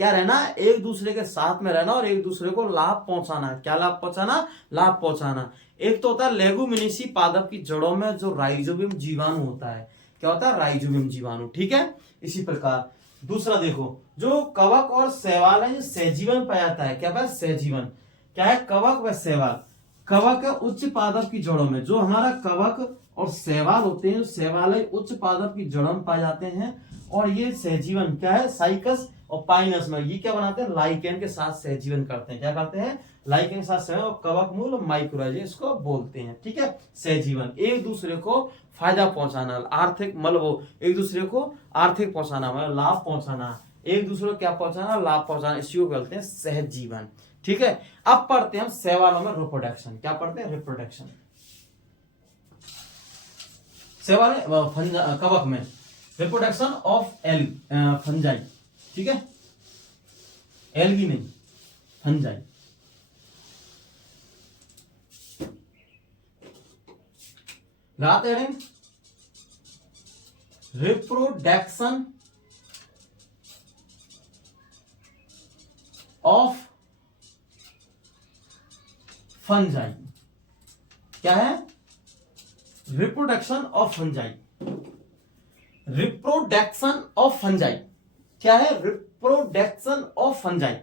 क्या रहना, एक दूसरे के साथ में रहना और एक दूसरे को लाभ पहुंचाना। क्या लाभ पहुंचाना, लाभ पहुंचाना। एक तो होता है लेगुमिनेसी पादप की जड़ों में जो राइजोबियम जीवाणु होता है। क्या होता है, राइजोबियम जीवाणु। ठीक है, इसी प्रकार दूसरा देखो, जो कवक और शैवाल है, सहजीवन पाया जाता है। क्या पाया, सहजीवन। क्या है, कवक व शैवाल। कवक है उच्च पादप की जड़ों में, जो हमारा कवक और शैवाल होते हैं, शैवाल है उच्च पादप की जड़ों में पाए जाते हैं। और ये सहजीवन क्या है, साइकस और पाइनस में ये क्या बनाते हैं, लाइकेन के साथ सहजीवन करते हैं। क्या करते हैं, लाइकेन के साथ सहजीवन। और कवक मूल माइक्रोराइजा इसको बोलते हैं। ठीक है, सहजीवन एक दूसरे को फायदा पहुंचाना, आर्थिक मतलब वो एक दूसरे को आर्थिक पहुंचाना, मतलब लाभ पहुंचाना, एक दूसरे को क्या पहुंचाना, लाभ पहुंचाना, इसी को बोलते हैं सहजीवन। ठीक है, अब पढ़ते हैं हम शैवालों में रिप्रोडक्शन। क्या पढ़ते हैं, रिप्रोडक्शन। शैवाल कवक में रिप्रोडक्शन ऑफ एल फंजाई। ठीक है, एलगी नहीं, फंजाई। Reproduction of fungi. क्या है, reproduction of fungi. Reproduction of fungi क्या है, रिप्रोडक्शन ऑफ फंजाई।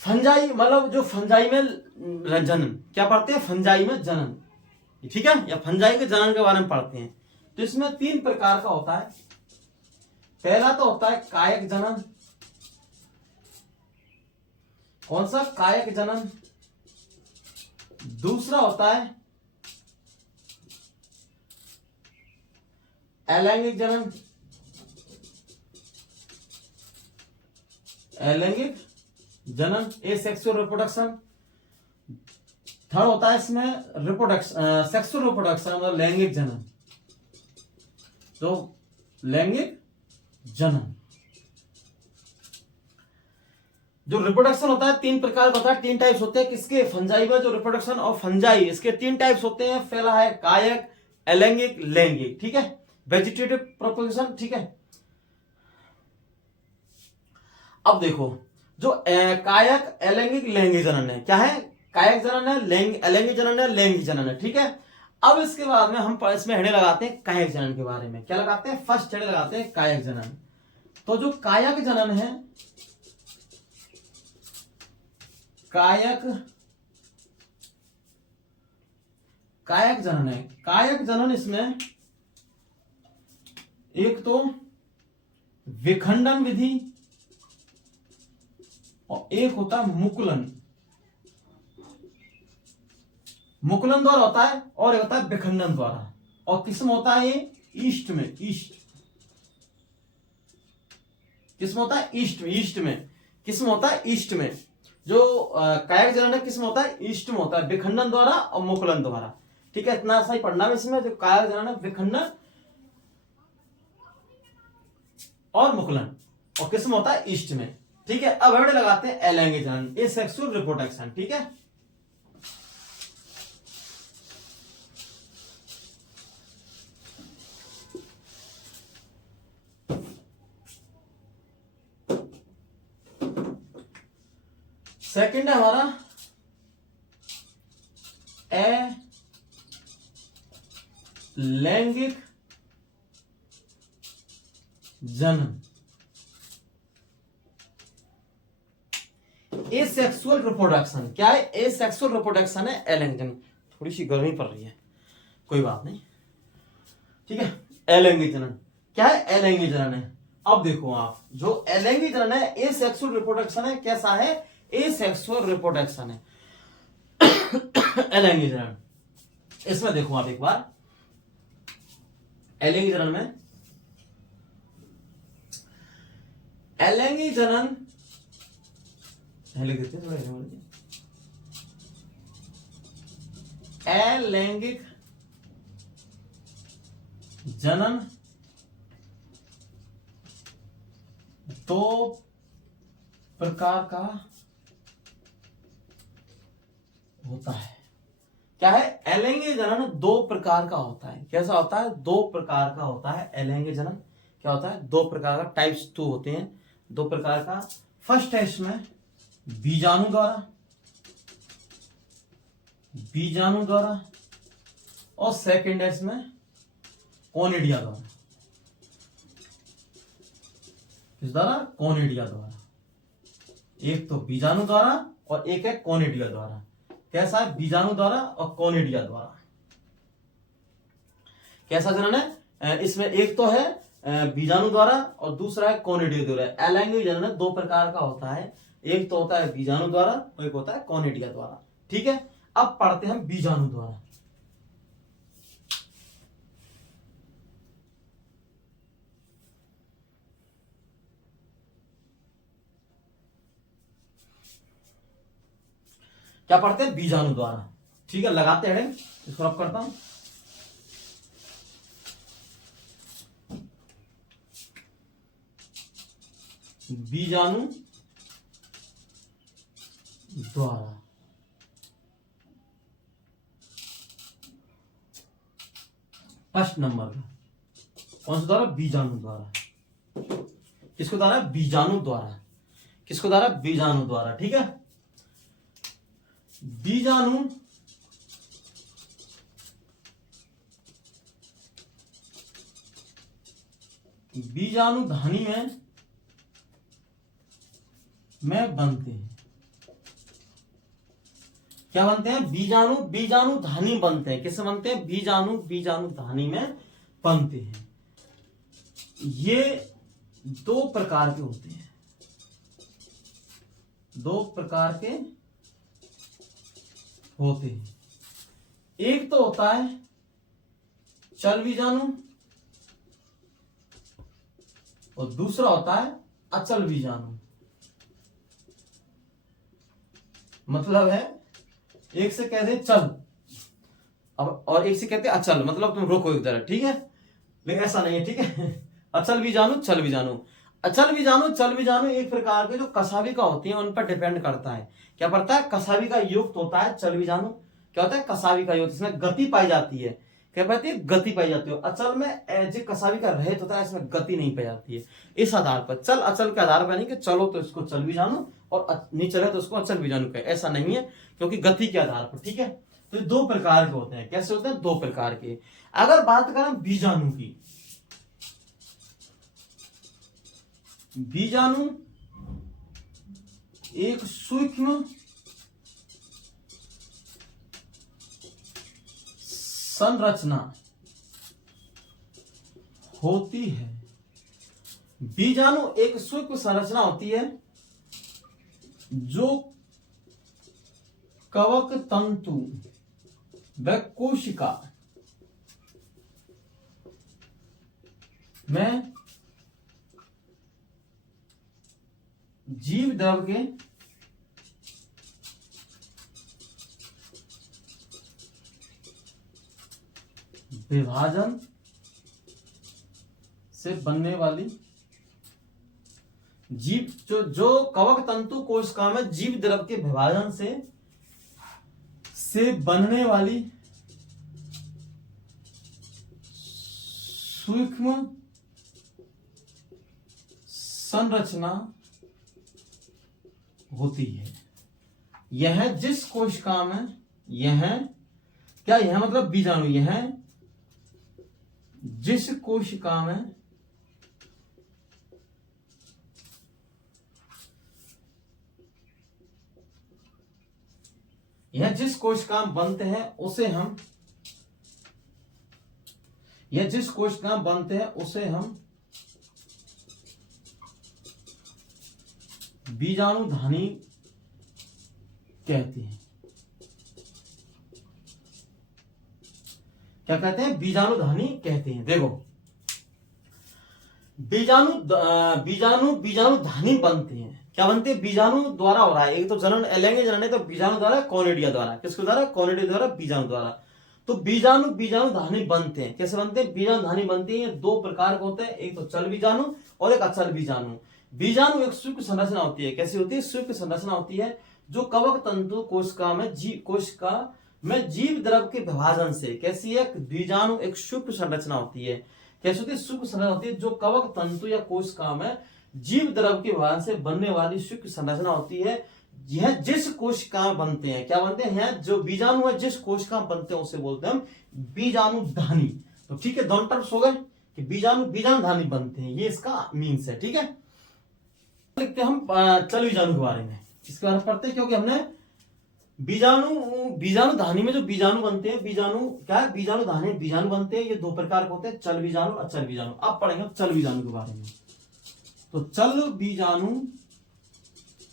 फंजाई मतलब जो फंजाई में जनन, क्या पढ़ते हैं, फंजाई में जनन। ठीक है, या फंजाई के जनन के बारे में पढ़ते हैं। तो इसमें 3 प्रकार का होता है। पहला तो होता है कायक जनन, कौन सा? कायक जनन। दूसरा होता है अलैंगिक जनन। अलैंगिक जनन, एसेक्सुअल रिप्रोडक्शन। थर्ड होता है इसमें रिप्रोडक्शन, सेक्सुअल रिप्रोडक्शन मतलब लैंगिक जनन। तो लैंगिक जनन जो रिप्रोडक्शन होता है तीन प्रकार का होता है, तीन टाइप्स होते हैं किसके? फंजाई में जो रिप्रोडक्शन और फंजाई, इसके तीन टाइप्स होते हैं। पहला है कायक, अलैंगिक, लैंगिक, ठीक है। वेजिटेटिव प्रोपगेशन, ठीक है। अब देखो जो कायक, अलैंगिक, लैंगिक जनन है, क्या है? कायक जनन है, अलैंगिक जनन है, लैंगिक जनन है, ठीक है। अब इसके बाद में हम इसमें हेडे लगाते हैं कायक जनन के बारे में। क्या लगाते हैं? फर्स्ट हेडे लगाते हैं कायक जनन। तो जो कायक जनन है, कायक जनन है, कायक जनन इसमें एक तो विखंडन विधि और एक होता है मुकुलन। मुकुलन द्वारा होता है और एक होता है विखंडन द्वारा। और किस्म होता है ये ईस्ट में, ईस्ट किस्म होता है ईस्ट में, ईस्ट में किस्म होता है ईस्ट में। जो कायक जनन है किस्म होता है ईस्ट में होता है, विखंडन द्वारा और मुकुलन द्वारा, ठीक है। इतना सही पढ़ना है इसमें। जो कायक जनन है विखंडन और मुकुलन और किस्म होता है ईस्ट में, ठीक है। अब हेड लगाते हैं अलैंगिक जनन, एसेक्सुअल रिप्रोडक्शन, ठीक है। सेकंड है हमारा अलैंगिक जनन, एसेक्सुअल रिप्रोडक्शन। क्या है? एसेक्सुअल रिप्रोडक्शन है अलैंगिक जनन। थोड़ी सी गर्मी पड़ रही है, कोई बात नहीं, ठीक है। अलैंगिक जनन क्या है? अलैंगिक जनन है। अब देखो आप, जो अलैंगिक जनन है एसेक्सुअल रिप्रोडक्शन है। कैसा है? एसेक्सुअल रिप्रोडक्शन है अलैंगिक जनन। इसमें देखो आप एक बार, अलैंगिक जनन में, अलैंगिक जनन लिख देते थोड़ा, अलैंगिक जनन दो प्रकार का होता है। क्या है? अलैंगिक जनन दो प्रकार का होता है। कैसा होता है? दो प्रकार का होता है अलैंगिक जनन। क्या होता है? दो प्रकार का, टाइप्स टू होते हैं, दो प्रकार का। फर्स्ट है इसमें बीजाणु द्वारा, बीजाणु द्वारा, और सेकंड है इसमें कोनिडिया द्वारा। किस द्वारा? कोनिडिया द्वारा। एक तो बीजाणु द्वारा और एक है कोनिडिया द्वारा। कैसा है? बीजाणु द्वारा और कोनिडिया द्वारा। कैसा जनन है? इसमें एक तो है बीजाणु द्वारा और दूसरा है कोनिडिया द्वारा। अलैंगिक जनन दो प्रकार का होता है, एक तो होता है बीजाणु द्वारा और एक होता है कोनिडिया द्वारा, ठीक है। अब पढ़ते हैं बीजाणु द्वारा। क्या पढ़ते हैं? बीजाणु द्वारा, ठीक है। लगाते हैं, इसको अब करता हूं। बीजाणु द्वारा, फर्स्ट नंबर का कौन सा द्वारा? बीजाणु द्वारा। किसको द्वारा? बीजाणु द्वारा। किसको द्वारा? बीजाणु द्वारा, ठीक है। बीजाणु बीजाणु धानी में बनते हैं। क्या बनते हैं? बीजाणु धानी बनते हैं। किससे बनते हैं? बीजाणु धानी में बनते हैं। ये दो प्रकार के होते हैं, दो प्रकार के होते हैं। एक तो होता है चल बीजाणु और दूसरा होता है अचल बीजाणु। मतलब है एक से कहते हैं चल अब और एक से कहते हैं अचल, मतलब तुम रोको एक तरह, ठीक है, लेकिन ऐसा नहीं है, ठीक है। अचल बीजाणु चल बीजाणु, अचल बीजाणु चल बीजाणु एक प्रकार के जो कसाविका होती हैं उन पर डिपेंड करता है। क्या पड़ता है? कसाविका युक्त होता है चल बीजाणु। क्या होता है? कसाविका युक्त, इसमें गति पाई जाती है। क्या पाती है? गति पाई जाती है। अचल में जो कसाविका रहित होता है इसमें गति नहीं पाई जाती है। इस आधार पर चल अचल के आधार पर नहीं कि चलो तो इसको चल बीजाणु और नहीं चले तो उसको अचल बीजाणु कहे, ऐसा नहीं है, क्योंकि गति के आधार पर, ठीक है। तो दो प्रकार के होते हैं। कैसे होते हैं? दो प्रकार के। अगर बात करें बीजाणु की, बीजाणु एक सूक्ष्म संरचना होती है। बीजाणु एक सूक्ष्म संरचना होती है जो कवक तंतु व कोशिका में जीव द्रव के विभाजन से बनने वाली जीव जो कवक तंतु कोशिका में जीव द्रव के विभाजन से बनने वाली सूक्ष्म संरचना होती है। यह जिस कोशिका में यह मतलब बीजाणु, यह जिस कोशिका में बनते हैं उसे हम बीजाणुधानी कहते हैं। क्या कहते हैं? बीजाणुधानी कहते हैं। देखो बीजाणुधानी बनते हैं। क्या बनते हैं? बीजाणु द्वारा हो रहा है। एक तो जनन लैंग्वेज जनन, तो बीजाणु द्वारा, कॉनिडिया द्वारा। किसके द्वारा? कॉनिडिया द्वारा, बीजाणु द्वारा। तो बीजाणुधानी बनते हैं। कैसे बनते हैं? बीजाणुधानी बनती है। दो प्रकार के होते हैं, एक तो चल बीजाणु और एक अचल बीजाणु। बीजाणु एक सूक्ष्म संरचना होती है। कैसी होती है? सूक्ष्म संरचना होती है जो कवक तंतु कोशिका में जीव द्रव के विभाजन से। कैसी है? बीजाणु एक सूक्ष्म संरचना होती है। कैसी होती है? सूक्ष्म संरचना होती है जो कवक तंतु या कोशिका में जीव द्रव के विभाजन से बनने वाली सूक्ष्म संरचना होती है। यह जिस कोशिका में बनते हैं, क्या बनते हैं? जो बीजाणु है जिस कोशिका में बनते हैं उसे बोलते हैं हम बीजाणुधानी। तो ठीक है, दोनों टर्म्स हो गए कि बीजाणुधानी बनते हैं, ये इसका मीन्स है, ठीक है। लिखते हैं हम चल बीजाणु के बारे में, इसके बारे में पढ़ते हैं, क्योंकि हमने बीजाणुधानी में जो बीजाणु बनते हैं, बीजाणुधानी बीजाणु बनते हैं, ये दो प्रकार के होते हैं, चल बीजाणु, अचल बीजाणु। अब पढ़ेंगे चल बीजाणु के बारे में। तो चल बीजाणु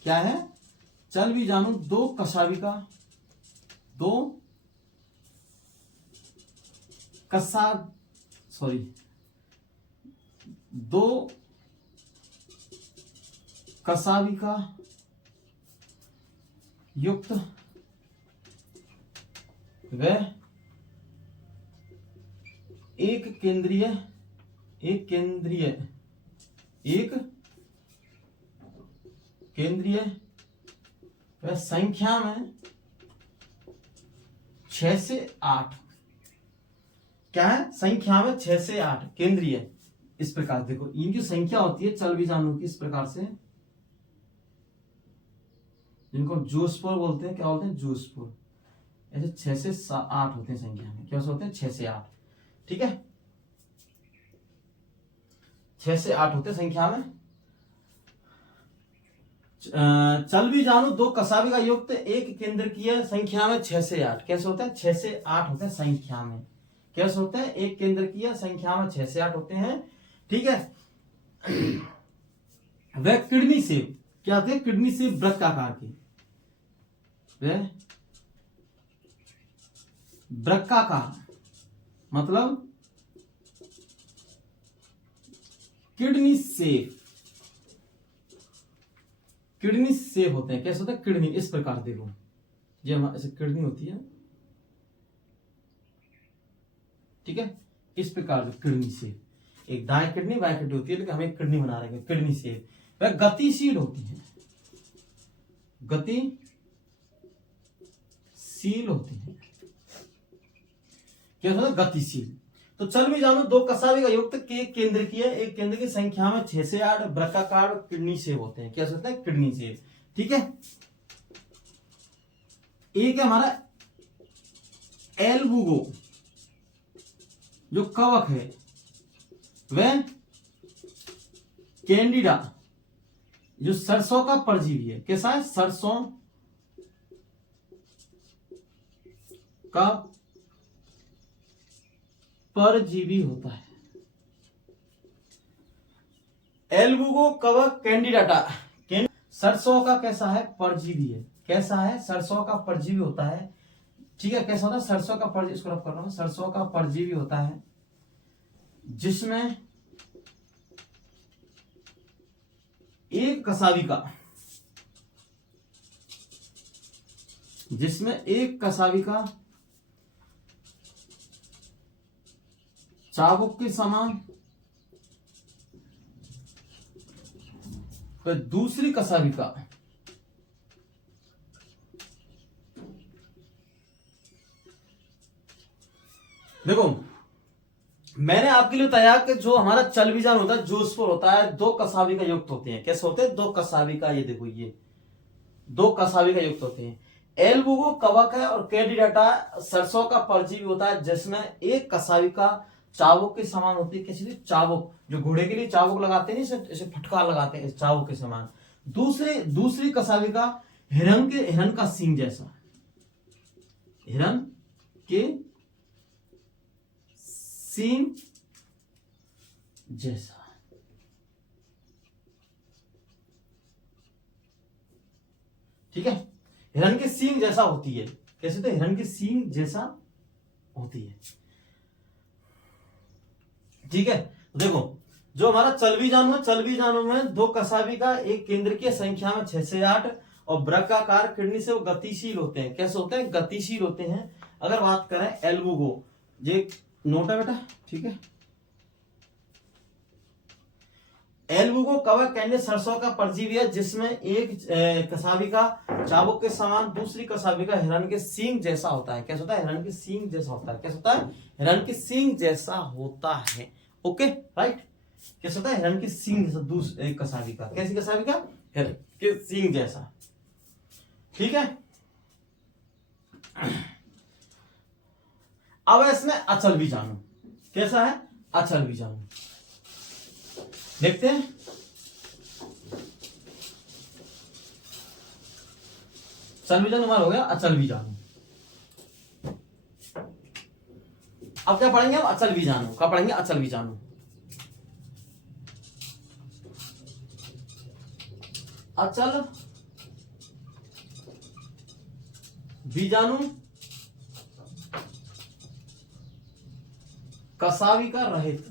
क्या है? चल बीजाणु दो कसाविका युक्त व एक केंद्रीय व संख्या में 6 से 8। क्या है? संख्या में 6 से 8 केंद्रीय। इस प्रकार देखो, इनकी संख्या होती है चल बीजाणु की इस प्रकार से, जिनको जूस्पोर बोलते हैं। क्या बोलते हैं? जूस्पोर। ऐसे 6 से 8 होते हैं संख्या में। क्या होते हैं? 6 से 8, ठीक है, 6 से 8 होते हैं संख्या में। चल बीजाणु दो कसाविका युक्त एक केंद्रकीय संख्या में 6 से 8। कैसे होते हैं? 6 से 8 होते हैं संख्या में। कैसे होते हैं? एक केंद्रकीय संख्या में 6 से 8 होते हैं, ठीक है। वह किडनी सेव, क्या होते हैं, किडनी से वृक्काकार की, वृक्काकार मतलब किडनी सेफ, किडनी सेफ होते हैं। कैसे होते हैं, किडनी इस प्रकार देखो, ये हमारे ऐसे किडनी होती है, ठीक है, इस प्रकार किडनी सेफ, एक दाएं किडनी बाएं किडनी होती है, लेकिन हम एक किडनी बना रहे हैं, किडनी सेफ। वह गतिशील होती है, गतिशील होती है। क्या होता है, गतिशील। तो चल भी जानो, दो कसावी का युक्त के केंद्र की है, एक केंद्र की संख्या में 6 से 8 वृक्काकार किडनी सेव होते हैं। क्या होते हैं, किडनी सेव, ठीक है। एक है हमारा एल्बुगो, जो कवक है, वह कैंडिडा, जो सरसों का परजीवी है। कैसा है, सरसों का परजीवी होता है। एल्बुगो कवक कैंडिडाटा, सरसों का कैसा है, परजीवी है। कैसा है, सरसों का परजीवी होता है, ठीक है। कैसा होता है, सरसों का परजीवी, इसको रब कर रहा हूं, सरसों का परजीवी होता है जिसमें एक कसाविका, चाबुक के समान, तो दूसरी कसाविका देखो, मैंने आपके लिए बताया कि जो हमारा चलबीजान होता है, जोसफोर होता है, दो कसाविका युक्त होते हैं। कैसे होते हैं, दो कसाविका, ये देखो, ये दो कसाविका युक्त होते हैं। एल्बुगो कवक है और कैंडिडाटा सरसों का परजीवी होता है जिसमें एक कसाविका चाबुक के समान होती है। कैसी, चाबुक, जो घोड़े के लिए चाबुक लगाते हैं, इसे फटकार लगाते हैं, चाबुक के समान। दूसरी कसाविका हिरण का सींग जैसा, हिरण के सींग जैसा, ठीक है। हिरण के सींग जैसा होती है। कैसे, तो हिरण के सींग जैसा होती है, ठीक है। देखो, जो हमारा चलवी जानू में दो कसाविका, एक केंद्र की संख्या में 6 से 8 और वृक्काकार किडनी से, वो गतिशील होते हैं। कैसे होते हैं, गतिशील होते हैं। अगर बात करें एल्बुगो, ये नोट है बेटा, ठीक है। एल्बुगो कवक कैंडिड सरसों का परजीवी है जिसमें एक कसाविका चाबुक के समान, दूसरी कसाविका हिरण के सींग जैसा होता है। कैसा होता है, हिरण के सींग जैसा होता है। कैसा होता है, हिरण के सींग जैसा होता है। Okay, right. कैसा होता है, हिरण के सींग जैसा, दूसरी कसाविका, कैसी कसाविका, हिरण के सींग जैसा, ठीक है। अब इसमें अचल भी जानू, कैसा है, अचल भी जानू, देखते हैं। चल भी जानू हमारा हो गया, अचल भी जानू। अब क्या पढ़ेंगे हम, अचल भी जानू। क्या पढ़ेंगे, अचल भी जानू। अचल बीजाणु कसाविका रहित,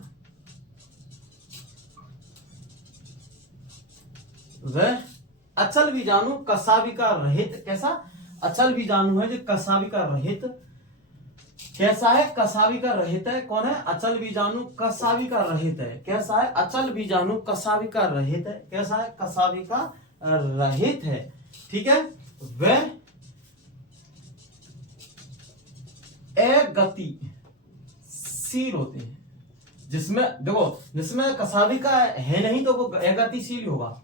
वह अचल बीजाणु कसाविका रहित। कैसा, अचल बीजाणु है जो कसाविका रहित। कैसा है, कसाविका रहित है। कौन है, अचल बीजाणु कसाविका रहित है। कैसा है, अचल बीजाणु कसाविका रहित है। कैसा है, कसाविका रहित है, ठीक है। वह अगतिशील होते हैं, जिसमें देखो, जिसमें कसाविका है नहीं तो वो अगतिशील होगा,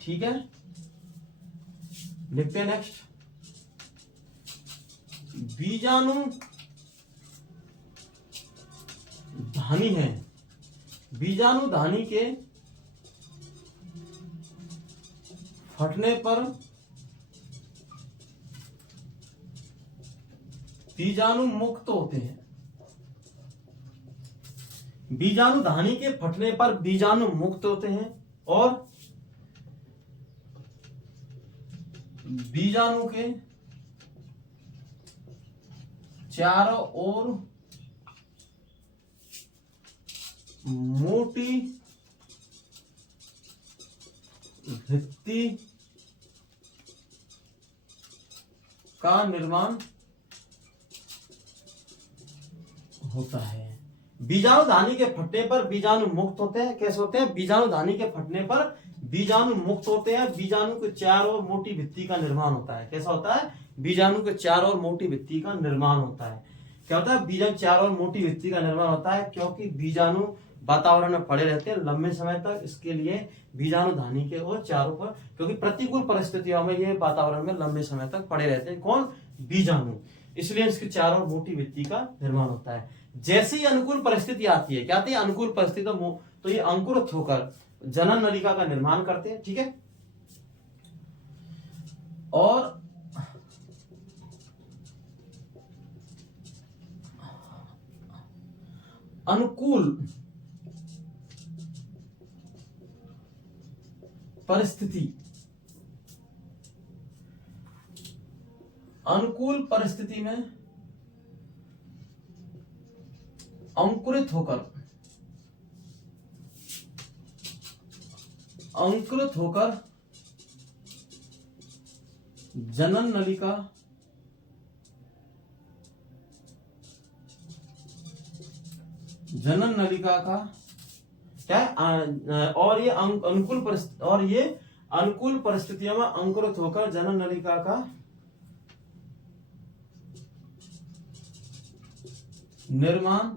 ठीक है। लिखते हैं नेक्स्ट, बीजाणु धानी है, बीजाणु धानी के फटने पर बीजाणु मुक्त होते हैं। बीजाणु धानी के फटने पर बीजाणु मुक्त होते हैं और बीजाणु के चारों ओर मोटी भित्ति का निर्माण होता है। बीजाणु धानी के फटने पर बीजाणु मुक्त होते हैं। कैसे होते हैं? बीजाणु धानी के फटने पर बीजाणु मुक्त होते हैं। बीजाणु के चारों ओर मोटी भित्ति का निर्माण होता है। कैसा होता है? बीजाणु के चारों ओर मोटी भित्ति का निर्माण होता है। क्या होता है? बीजाणु चारों ओर मोटी भित्ति का निर्माण होता है, क्योंकि बीजाणु वातावरण में पड़े रहते हैं लंबे समय तक। इसके लिए बीजाणु धानी के और चारों पर, क्योंकि प्रतिकूल परिस्थितियों में ये वातावरण में लंबे समय तक पड़े रहते हैं। कौन? बीजाणु। इसलिए इसके चारों ओर मोटी भित्ति का निर्माण होता है। जैसे ही अनुकूल परिस्थिति आती है, क्या आती है? अनुकूल परिस्थिति, तो ये अंकुरित होकर जनन नलिका का निर्माण करते हैं। ठीक है, और अनुकूल परिस्थिति में अंकुरित होकर जनन नलिका का क्या है? और ये अनुकूल परिस्थितियों में अंकुरित होकर जनन नलिका का निर्माण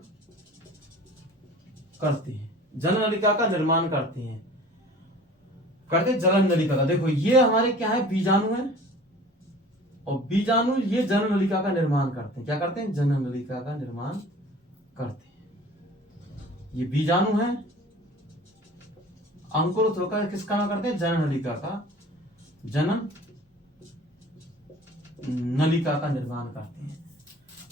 करती है। जनन नलिका का निर्माण करती हैं। जनन नलिका का, देखो ये हमारे क्या है? बीजाणु है, और बीजाणु ये जनन नलिका का निर्माण करते हैं। क्या करते हैं? जनन नलिका का निर्माण करते हैं। ये बीजाणु है, अंकुरित होकर किसका निर्माण करते हैं? जनन नलिका का निर्माण करते हैं।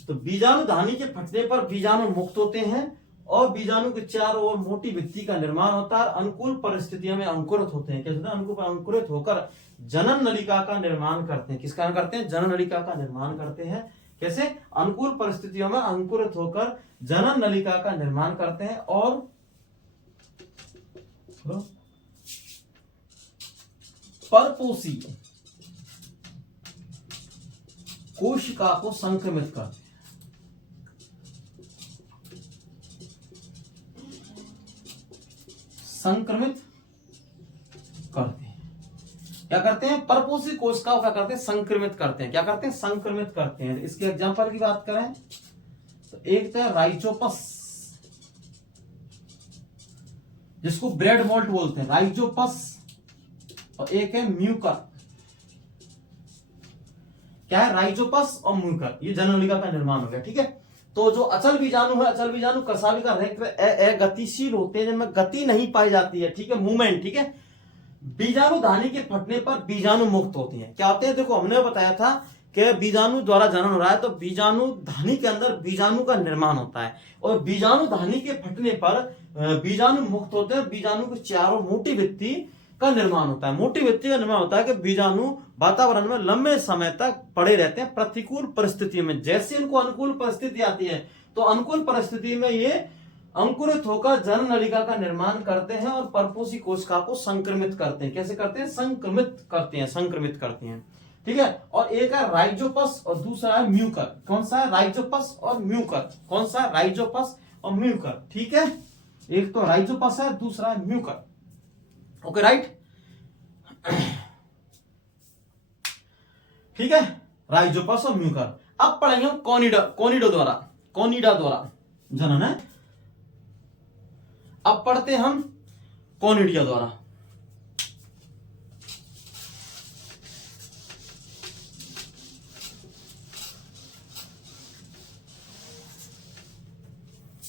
तो बीजाणु धानी के फटने पर बीजाणु मुक्त होते हैं और बीजाणु के चारों ओर मोटी भित्ति का निर्माण होता है। अनुकूल परिस्थितियों में अंकुरित होते हैं। कैसे? अंकुरित होकर जनन नलिका का निर्माण करते हैं। किसका करते हैं? जनन नलिका का निर्माण करते हैं। कैसे? अनुकूल परिस्थितियों में अंकुरित होकर जनन नलिका का निर्माण करते हैं और परपोषी कोशिका को संक्रमित करते हैं। क्या करते हैं? परपोषी कोशिका क्या करते हैं? संक्रमित करते हैं। क्या करते हैं? संक्रमित करते हैं। इसके एग्जांपल की बात करें तो एक तो राइजोपस, जिसको ब्रेड मोल्ट बोलते हैं, राइजोपस, और एक है म्यूकर। क्या है? राइजोपस और म्यूकर। ये जनन नलिका का निर्माण हो गया। ठीक है, तो जो अचल बीजाणु है, अचल बीजाणु कसाविका गतिशील होते हैं, जिनमें गति नहीं पाई जाती है। ठीक है, मूवमेंट। ठीक है, बीजाणु धानी के फटने पर बीजाणु मुक्त होते हैं। क्या होते हैं? देखो हमने बताया था कि बीजाणु द्वारा जनन हो रहा है, तो बीजाणु धानी के अंदर बीजाणु का निर्माण होता है, और बीजाणु धानी के फटने पर बीजाणु मुक्त होते हैं। बीजाणु के चारों मोटी भित्ति का निर्माण होता है। मोटी भित्ति का निर्माण होता है कि बीजाणु वातावरण में लंबे समय तक पड़े रहते हैं प्रतिकूल परिस्थिति में। जैसे इनको अनुकूल परिस्थिति आती है, तो अनुकूल परिस्थिति में ये अंकुरित होकर जनन नलिका का निर्माण करते हैं और परपोषी कोशिका को संक्रमित करते हैं। कैसे करते हैं? संक्रमित करते हैं। ठीक है, और एक है राइजोपस और दूसरा है म्यूकर। कौन सा है? राइजोपस और म्यूकर। कौन सा? राइजोपस और म्यूकर। ठीक है, एक तो राइजोपस है, दूसरा है म्यूकर। Okay, right. ठीक है, राइजोपस और म्यूकर। अब पढ़ेंगे हम कोनिडा द्वारा जनन है। अब पढ़ते हम कोनिडिया द्वारा।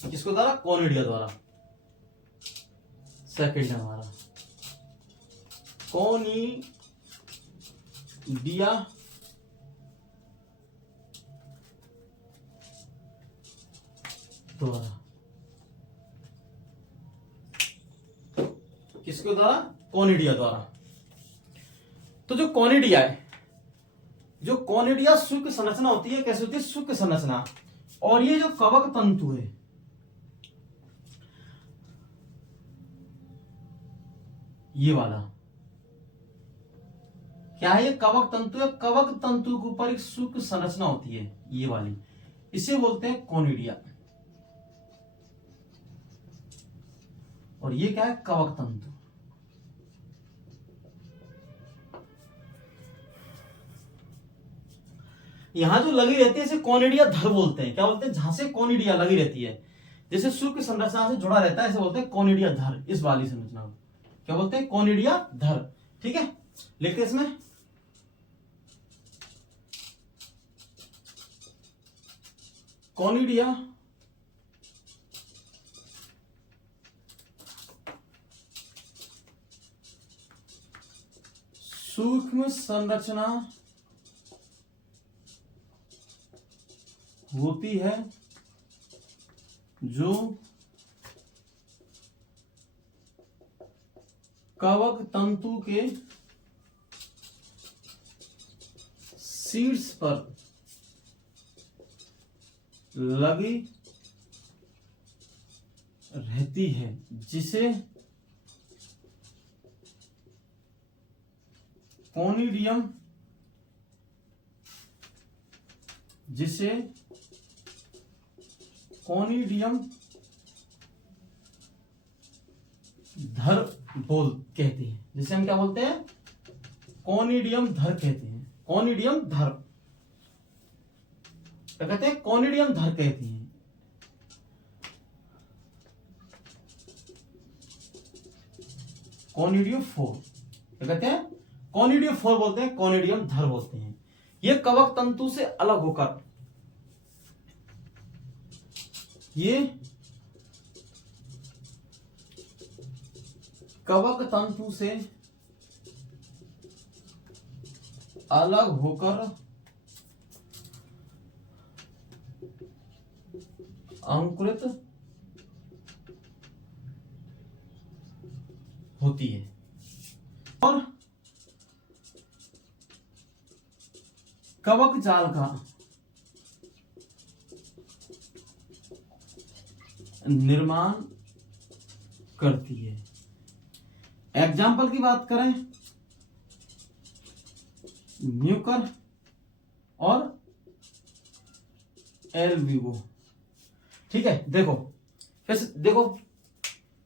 किसको द्वारा? कोनिडिया द्वारा। सेकंड है हमारा कोनिडिया द्वारा। किसके द्वारा? कोनिडिया द्वारा। तो जो कोनिडिया है, जो कॉनिडिया शुक्र संरचना होती है कैसे होती है, शुक्र संरचना। और ये जो कवक तंतु है, ये वाला क्या है, ये कवक तंतु है। कवक तंतु के ऊपर एक शुक्र संरचना होती है, ये वाली, इसे बोलते हैं कॉनिडिया। और ये क्या है, कवक तंतु। यहां जो लगी रहती है इसे कॉनिडिया धर बोलते हैं। क्या बोलते हैं, जहां से कॉनिडिया लगी रहती है, जैसे शुक्र संरचना से जुड़ा रहता है, इसे बोलते हैं कॉनिडिया धर। इस वाली संरचना को क्या बोलते हैं, कॉनिडिया धर। ठीक है, लिखते हैं इसमें कॉनिडिया सूक्ष्म संरचना होती है जो कवक तंतु के शीर्ष पर लगी रहती है, जिसे कॉनिडियम धर कहते हैं। जिसे हम क्या बोलते हैं, कॉनिडियम धर कहते हैं। कॉनिडियम धर क्या कहते हैं, कॉनिडियम धर कहते हैं। कॉनिडियोफोर क्या कहते हैं, कॉनिडियोफोर बोलते हैं, कॉनिडियम धर बोलते हैं। ये कवक तंतु से अलग होकर, ये कवक तंतु से अलग होकर अंकुरित होती है और कवक जाल का निर्माण करती है। एग्जाम्पल की बात करें, म्यूकर और एल्ब्यूगो। ठीक है, देखो कैसे, देखो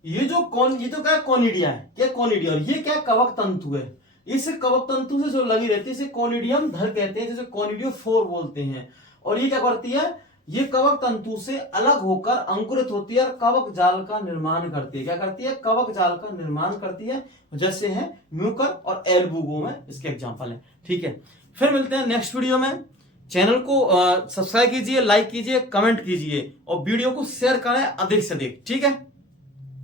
ये जो क्या है, कॉनिडिया है, क्या कॉनिडिया, और ये क्या कवक तंतु है। इस कवक तंतु से जो लगी रहती है इसे कॉनिडियम धर कहते हैं, जिसे कॉनिडियोफोर बोलते हैं। और ये क्या करती है, ये कवक तंतु से अलग होकर अंकुरित होती है और कवक जाल का निर्माण करती है। क्या करती है, कवक जाल का निर्माण करती है, जैसे है म्यूकर और एल्ब्यूगो में इसके एग्जांपल है। ठीक है, फिर मिलते हैं नेक्स्ट वीडियो में। चैनल को सब्सक्राइब कीजिए, लाइक कीजिए, कमेंट कीजिए और वीडियो को शेयर करें अधिक से अधिक। ठीक है।